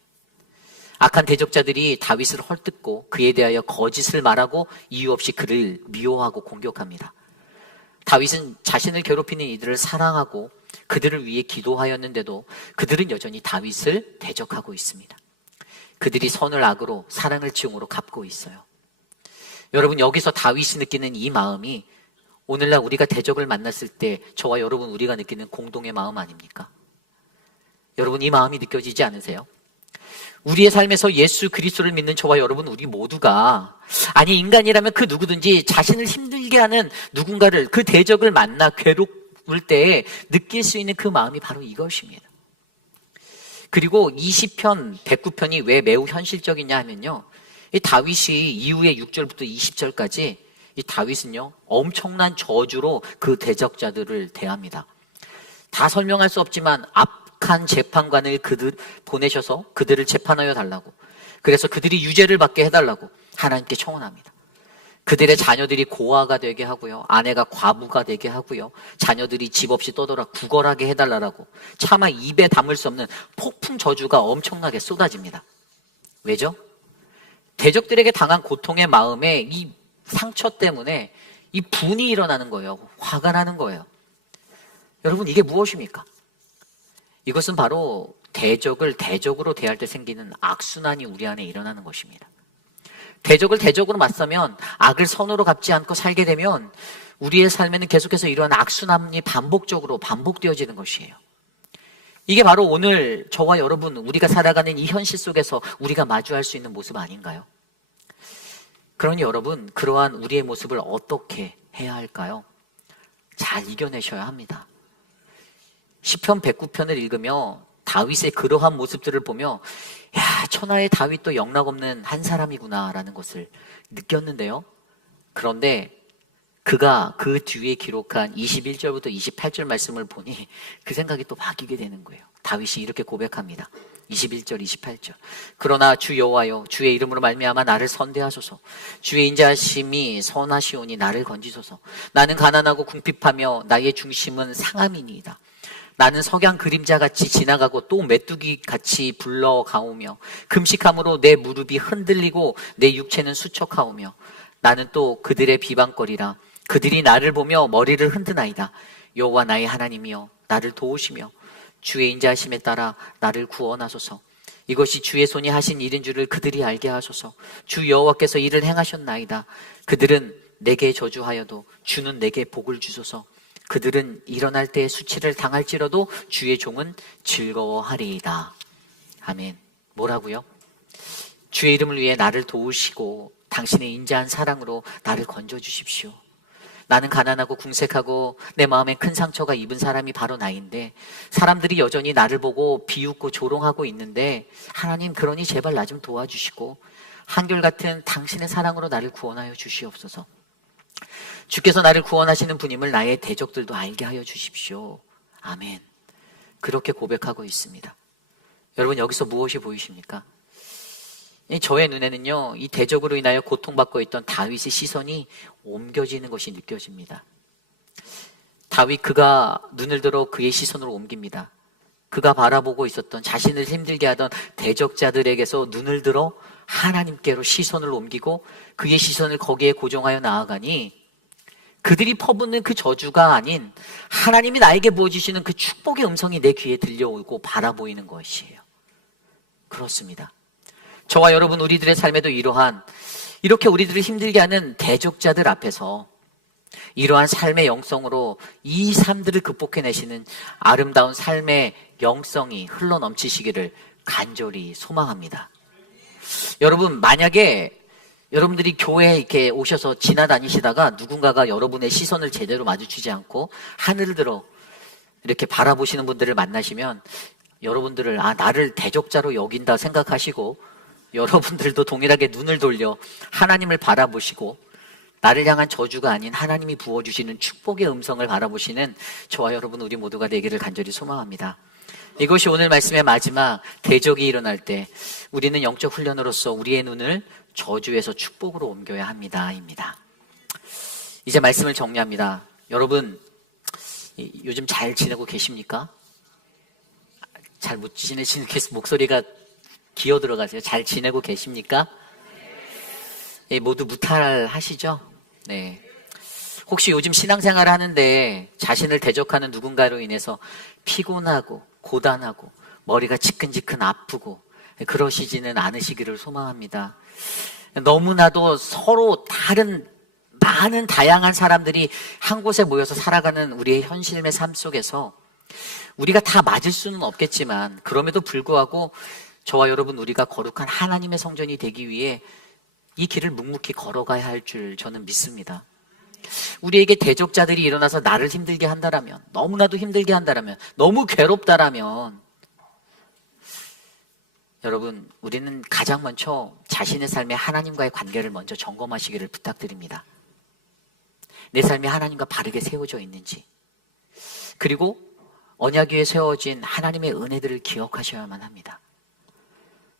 악한 대적자들이 다윗을 헐뜯고 그에 대하여 거짓을 말하고 이유 없이 그를 미워하고 공격합니다. 다윗은 자신을 괴롭히는 이들을 사랑하고 그들을 위해 기도하였는데도 그들은 여전히 다윗을 대적하고 있습니다. 그들이 선을 악으로, 사랑을 증오로 갚고 있어요. 여러분, 여기서 다윗이 느끼는 이 마음이 오늘날 우리가 대적을 만났을 때 저와 여러분 우리가 느끼는 공동의 마음 아닙니까? 여러분, 이 마음이 느껴지지 않으세요? 우리의 삶에서 예수 그리스도를 믿는 저와 여러분 우리 모두가, 아니 인간이라면 그 누구든지 자신을 힘들게 하는 누군가를, 그 대적을 만나 괴로울 때 느낄 수 있는 그 마음이 바로 이것입니다. 그리고 이 시편 109편이 왜 매우 현실적이냐 하면요, 이 다윗이 이후에 6절부터 20절까지 이 다윗은요 엄청난 저주로 그 대적자들을 대합니다. 다 설명할 수 없지만 악한 재판관을 그들 보내셔서 그들을 재판하여 달라고, 그래서 그들이 유죄를 받게 해달라고 하나님께 청원합니다. 그들의 자녀들이 고아가 되게 하고요. 아내가 과부가 되게 하고요. 자녀들이 집 없이 떠돌아 구걸하게 해달라고 차마 입에 담을 수 없는 폭풍 저주가 엄청나게 쏟아집니다. 왜죠? 대적들에게 당한 고통의 마음에 이 상처 때문에 이 분이 일어나는 거예요. 화가 나는 거예요. 여러분, 이게 무엇입니까? 이것은 바로 대적을 대적으로 대할 때 생기는 악순환이 우리 안에 일어나는 것입니다. 대적을 대적으로 맞서면, 악을 선으로 갚지 않고 살게 되면 우리의 삶에는 계속해서 이러한 악순환이 반복적으로 반복되어지는 것이에요. 이게 바로 오늘 저와 여러분, 우리가 살아가는 이 현실 속에서 우리가 마주할 수 있는 모습 아닌가요? 그러니 여러분, 그러한 우리의 모습을 어떻게 해야 할까요? 잘 이겨내셔야 합니다. 시편 109편을 읽으며 다윗의 그러한 모습들을 보며 야, 천하의 다윗도 영락없는 한 사람이구나 라는 것을 느꼈는데요. 그런데 그가 그 뒤에 기록한 21절부터 28절 말씀을 보니 그 생각이 또 바뀌게 되는 거예요. 다윗이 이렇게 고백합니다. 21절, 28절. 그러나 주 여호와여, 주의 이름으로 말미암아 나를 선대하소서. 주의 인자하심이 선하시오니 나를 건지소서. 나는 가난하고 궁핍하며 나의 중심은 상함이니이다. 나는 석양 그림자같이 지나가고 또 메뚜기같이 불러가오며 금식함으로 내 무릎이 흔들리고 내 육체는 수척하오며 나는 또 그들의 비방거리라. 그들이 나를 보며 머리를 흔드나이다. 여호와 나의 하나님이여 나를 도우시며 주의 인자하심에 따라 나를 구원하소서. 이것이 주의 손이 하신 일인 줄을 그들이 알게 하소서. 주 여호와께서 이를 행하셨나이다. 그들은 내게 저주하여도 주는 내게 복을 주소서. 그들은 일어날 때에 수치를 당할지라도 주의 종은 즐거워하리이다. 아멘. 뭐라고요? 주의 이름을 위해 나를 도우시고 당신의 인자한 사랑으로 나를 건져주십시오. 나는 가난하고 궁색하고 내 마음에 큰 상처가 입은 사람이 바로 나인데 사람들이 여전히 나를 보고 비웃고 조롱하고 있는데 하나님, 그러니 제발 나 좀 도와주시고 한결같은 당신의 사랑으로 나를 구원하여 주시옵소서. 주께서 나를 구원하시는 분임을 나의 대적들도 알게 하여 주십시오. 아멘. 그렇게 고백하고 있습니다. 여러분, 여기서 무엇이 보이십니까? 저의 눈에는요, 이 대적으로 인하여 고통받고 있던 다윗의 시선이 옮겨지는 것이 느껴집니다. 다윗, 그가 눈을 들어 그의 시선을 옮깁니다. 그가 바라보고 있었던, 자신을 힘들게 하던 대적자들에게서 눈을 들어 하나님께로 시선을 옮기고 그의 시선을 거기에 고정하여 나아가니 그들이 퍼붓는 그 저주가 아닌 하나님이 나에게 부어주시는 그 축복의 음성이 내 귀에 들려오고 바라보이는 것이에요. 그렇습니다. 저와 여러분, 우리들의 삶에도 이렇게 우리들을 힘들게 하는 대적자들 앞에서 이러한 삶의 영성으로 이 삶들을 극복해내시는 아름다운 삶의 영성이 흘러넘치시기를 간절히 소망합니다. 여러분, 만약에 여러분들이 교회에 이렇게 오셔서 지나다니시다가 누군가가 여러분의 시선을 제대로 마주치지 않고 하늘을 들어 이렇게 바라보시는 분들을 만나시면 여러분들을 나를 대적자로 여긴다 생각하시고 여러분들도 동일하게 눈을 돌려 하나님을 바라보시고 나를 향한 저주가 아닌 하나님이 부어주시는 축복의 음성을 바라보시는 저와 여러분, 우리 모두가 되기를 간절히 소망합니다. 이것이 오늘 말씀의 마지막, 대적이 일어날 때 우리는 영적 훈련으로서 우리의 눈을 저주에서 축복으로 옮겨야 합니다. 입니다. 이제 말씀을 정리합니다. 여러분, 요즘 잘 지내고 계십니까? 잘 못 지내시는 목소리가 기어 들어가세요. 잘 지내고 계십니까? 모두 무탈하시죠? 네. 혹시 요즘 신앙생활을 하는데 자신을 대적하는 누군가로 인해서 피곤하고 고단하고 머리가 지끈지끈 아프고 그러시지는 않으시기를 소망합니다. 너무나도 서로 다른 많은 다양한 사람들이 한 곳에 모여서 살아가는 우리의 현실의 삶 속에서 우리가 다 맞을 수는 없겠지만 그럼에도 불구하고 저와 여러분, 우리가 거룩한 하나님의 성전이 되기 위해 이 길을 묵묵히 걸어가야 할 줄 저는 믿습니다. 우리에게 대적자들이 일어나서 나를 힘들게 한다라면, 너무나도 힘들게 한다라면, 너무 괴롭다라면 여러분, 우리는 가장 먼저 자신의 삶에 하나님과의 관계를 먼저 점검하시기를 부탁드립니다. 내 삶이 하나님과 바르게 세워져 있는지, 그리고 언약 위에 세워진 하나님의 은혜들을 기억하셔야만 합니다.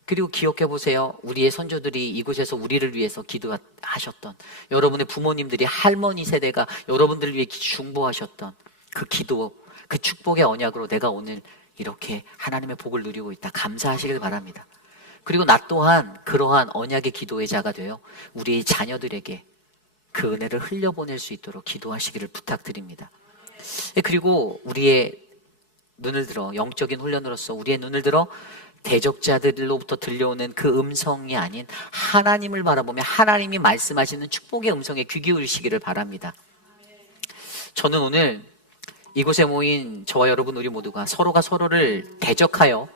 그리고 기억해 보세요. 우리의 선조들이 이곳에서 우리를 위해서 기도하셨던, 여러분의 부모님들이, 할머니 세대가 여러분들을 위해 중보하셨던 그 기도, 그 축복의 언약으로 내가 오늘 이렇게 하나님의 복을 누리고 있다. 감사하시길 바랍니다. 그리고 나 또한 그러한 언약의 기도의 자가 되어 우리의 자녀들에게 그 은혜를 흘려보낼 수 있도록 기도하시기를 부탁드립니다. 그리고 우리의 눈을 들어, 영적인 훈련으로서 우리의 눈을 들어 대적자들로부터 들려오는 그 음성이 아닌 하나님을 바라보며 하나님이 말씀하시는 축복의 음성에 귀 기울이시기를 바랍니다. 저는 오늘 이곳에 모인 저와 여러분 우리 모두가 서로가 서로를 대적하여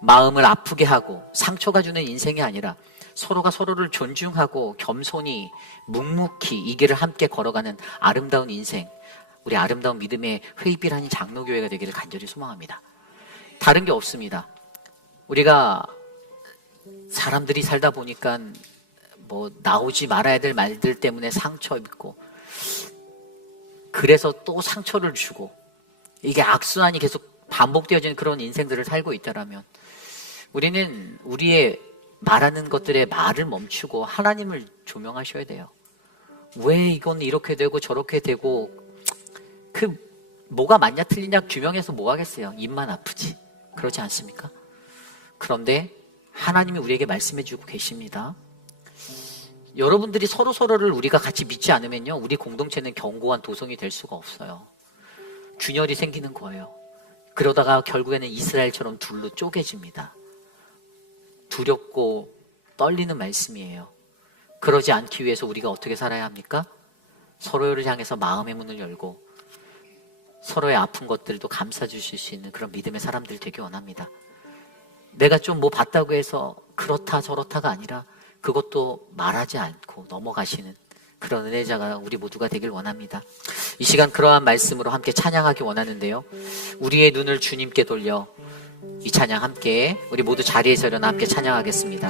마음을 아프게 하고 상처가 주는 인생이 아니라 서로가 서로를 존중하고 겸손히 묵묵히 이 길을 함께 걸어가는 아름다운 인생, 우리 아름다운 믿음의 회입이라는 장로교회가 되기를 간절히 소망합니다. 다른 게 없습니다. 우리가 사람들이 살다 보니까 뭐 나오지 말아야 될 말들 때문에 상처 입고, 그래서 또 상처를 주고, 이게 악순환이 계속 반복되어지는 그런 인생들을 살고 있다라면 우리는 우리의 말하는 것들의 말을 멈추고 하나님을 조명하셔야 돼요. 왜 이건 이렇게 되고 저렇게 되고, 그 뭐가 맞냐 틀리냐 규명해서 뭐 하겠어요? 입만 아프지. 그렇지 않습니까? 그런데 하나님이 우리에게 말씀해주고 계십니다. 여러분들이 서로서로를 우리가 같이 믿지 않으면요, 우리 공동체는 견고한 도성이 될 수가 없어요. 균열이 생기는 거예요. 그러다가 결국에는 이스라엘처럼 둘로 쪼개집니다. 두렵고 떨리는 말씀이에요. 그러지 않기 위해서 우리가 어떻게 살아야 합니까? 서로를 향해서 마음의 문을 열고 서로의 아픈 것들도 감싸주실 수 있는 그런 믿음의 사람들 되기 원합니다. 내가 좀 뭐 봤다고 해서 그렇다 저렇다가 아니라 그것도 말하지 않고 넘어가시는 그런 은혜자가 우리 모두가 되길 원합니다. 이 시간 그러한 말씀으로 함께 찬양하기 원하는데요, 우리의 눈을 주님께 돌려 이 찬양 함께 우리 모두 자리에서 일어나 함께 찬양하겠습니다.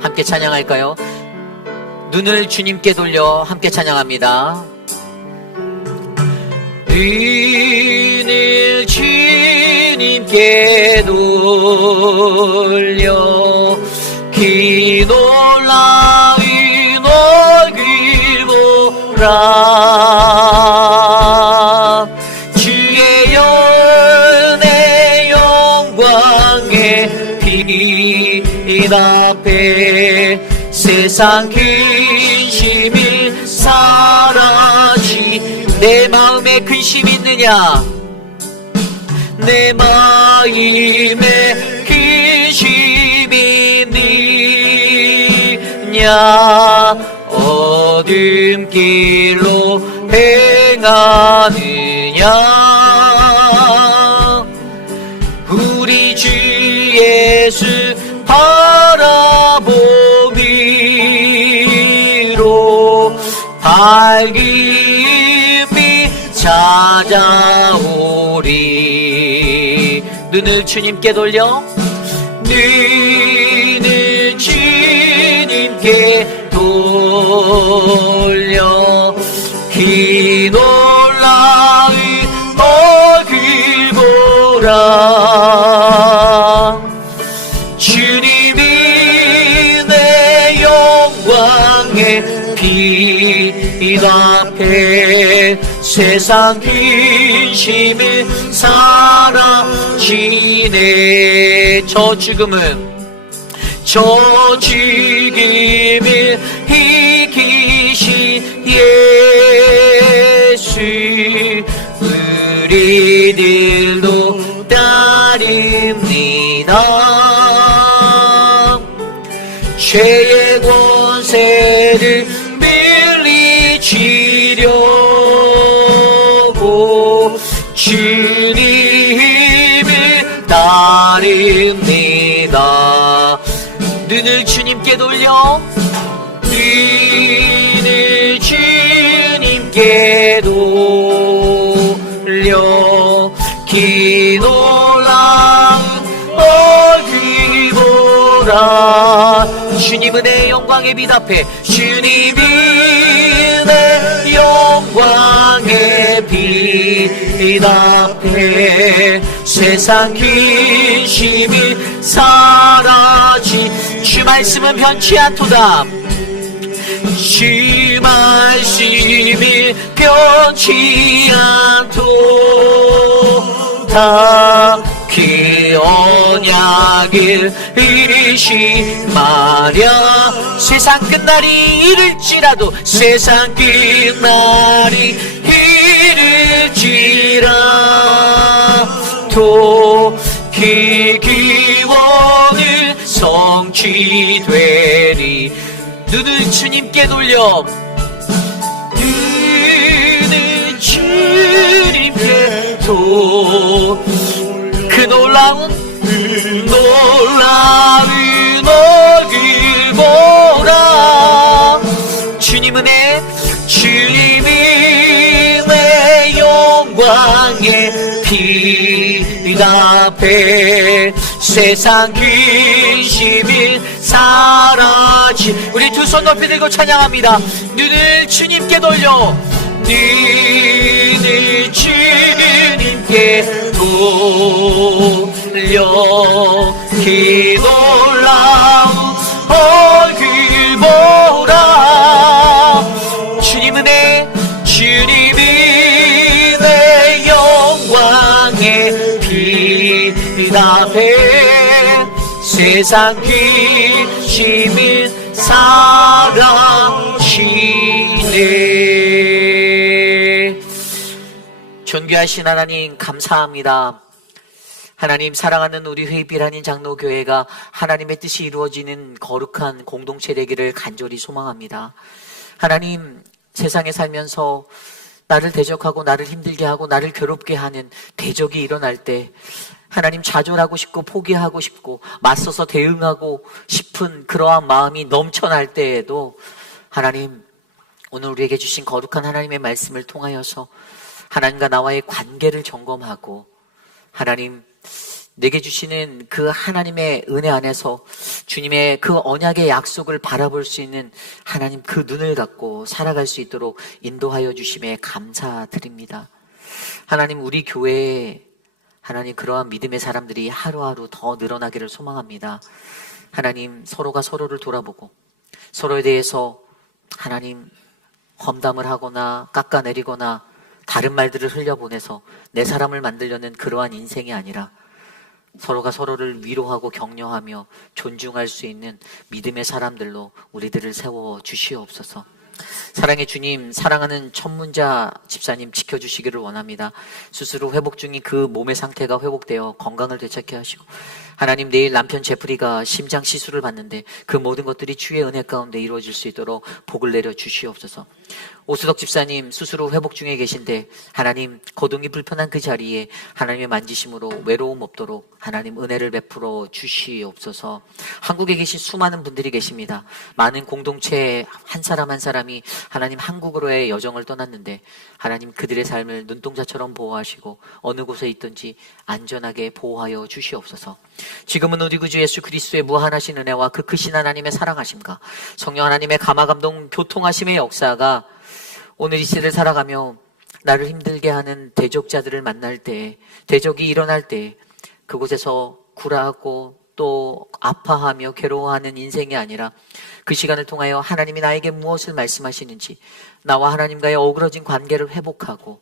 함께 찬양할까요? 눈을 주님께 돌려 함께 찬양합니다. 눈을 주님께 돌려 긴 놀라운 얼굴 보라. 주의 연애 영광에 빛 앞에 세상 근심이 사라지. 내 마음에 근심이 있느냐? 내 마음에 근심이 있느냐? 어둠 길로 행하느냐? 우리 주 예수 바라보미로 밝음이 찾아오리. 눈을 주님께 돌려, 눈을 주님께 돌려 긴 올라의 얼굴 보라. 주님이 내 영광의 빛 앞에 세상 근심이 사라지네. 저 죽음을 이기신 예수, 우리들도 따릅니다. 죄의 권세를 물리치려고 주님을 따릅니다. 눈을 주님께 돌려, 눈을 주님께 돌려 긴 올라온 얼굴 보라. 주님은 내 영광의 빛 앞에, 주님이 내 영광의 빛 앞에 세상 근심이 사라지. 주 말씀은 변치 않도다. 주 말씀이 변치 않도다. 그 언약을 의심하랴. 세상 끝날이 이를지라도, 세상 끝날이 이를지라도 그 기원을 성취되리. 눈을 주님께 돌려, 눈을 주님께 그 놀라운 얼굴 보라. 주님은 내 영광의 빛 앞에 세상 근심이 사라지. 우리 두 손 높이 들고 찬양합니다. 눈을 주님께 돌려, 눈을 주님께 돌려 그 놀라운 얼굴 보라. 주님은 내 영광의 빛 앞에 세상 근심이 사라지네. 존귀하신 하나님, 감사합니다. 하나님, 사랑하는 우리 회빛하는 장로교회가 하나님의 뜻이 이루어지는 거룩한 공동체 되기를 간절히 소망합니다. 하나님, 세상에 살면서 나를 대적하고 나를 힘들게 하고 나를 괴롭게 하는 대적이 일어날 때 하나님, 좌절하고 싶고 포기하고 싶고 맞서서 대응하고 싶은 그러한 마음이 넘쳐날 때에도 하나님, 오늘 우리에게 주신 거룩한 하나님의 말씀을 통하여서 하나님과 나와의 관계를 점검하고 하나님, 내게 주시는 그 하나님의 은혜 안에서 주님의 그 언약의 약속을 바라볼 수 있는 하나님, 그 눈을 갖고 살아갈 수 있도록 인도하여 주심에 감사드립니다. 하나님, 우리 교회에 하나님, 그러한 믿음의 사람들이 하루하루 더 늘어나기를 소망합니다. 하나님, 서로가 서로를 돌아보고 서로에 대해서 하나님, 험담을 하거나 깎아내리거나 다른 말들을 흘려보내서 내 사람을 만들려는 그러한 인생이 아니라 서로가 서로를 위로하고 격려하며 존중할 수 있는 믿음의 사람들로 우리들을 세워 주시옵소서. 사랑의 주님, 사랑하는 천문자 집사님 지켜주시기를 원합니다. 수술 후 회복 중인 그 몸의 상태가 회복되어 건강을 되찾게 하시고, 하나님, 내일 남편 제프리가 심장 시술을 받는데 그 모든 것들이 주의 은혜 가운데 이루어질 수 있도록 복을 내려 주시옵소서. 오수덕 집사님 수술 후 회복 중에 계신데 하나님, 거동이 불편한 그 자리에 하나님의 만지심으로 외로움 없도록 하나님 은혜를 베풀어 주시옵소서. 한국에 계신 수많은 분들이 계십니다. 많은 공동체 한 사람 한 사람이 하나님 한국으로의 여정을 떠났는데 하나님, 그들의 삶을 눈동자처럼 보호하시고 어느 곳에 있든지 안전하게 보호하여 주시옵소서. 지금은 우리 구주 예수 그리스도의 무한하신 은혜와 그 크신 하나님의 사랑하심과 성령 하나님의 감화감동 교통하심의 역사가 오늘 이 시대를 살아가며 나를 힘들게 하는 대적자들을 만날 때, 대적이 일어날 때 그곳에서 굴하고 또 아파하며 괴로워하는 인생이 아니라 그 시간을 통하여 하나님이 나에게 무엇을 말씀하시는지, 나와 하나님과의 어그러진 관계를 회복하고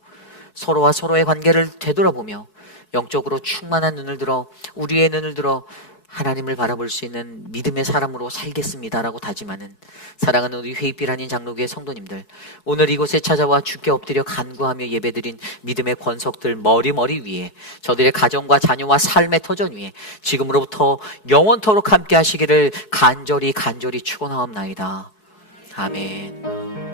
서로와 서로의 관계를 되돌아보며 영적으로 충만한 눈을 들어, 우리의 눈을 들어 하나님을 바라볼 수 있는 믿음의 사람으로 살겠습니다라고 다짐하는 사랑하는 우리 회빛 아닌 장로교회 성도님들, 오늘 이곳에 찾아와 주께 엎드려 간구하며 예배드린 믿음의 권석들 머리 위에, 저들의 가정과 자녀와 삶의 터전 위에 지금으로부터 영원토록 함께 하시기를 간절히 축원하옵나이다. 아멘.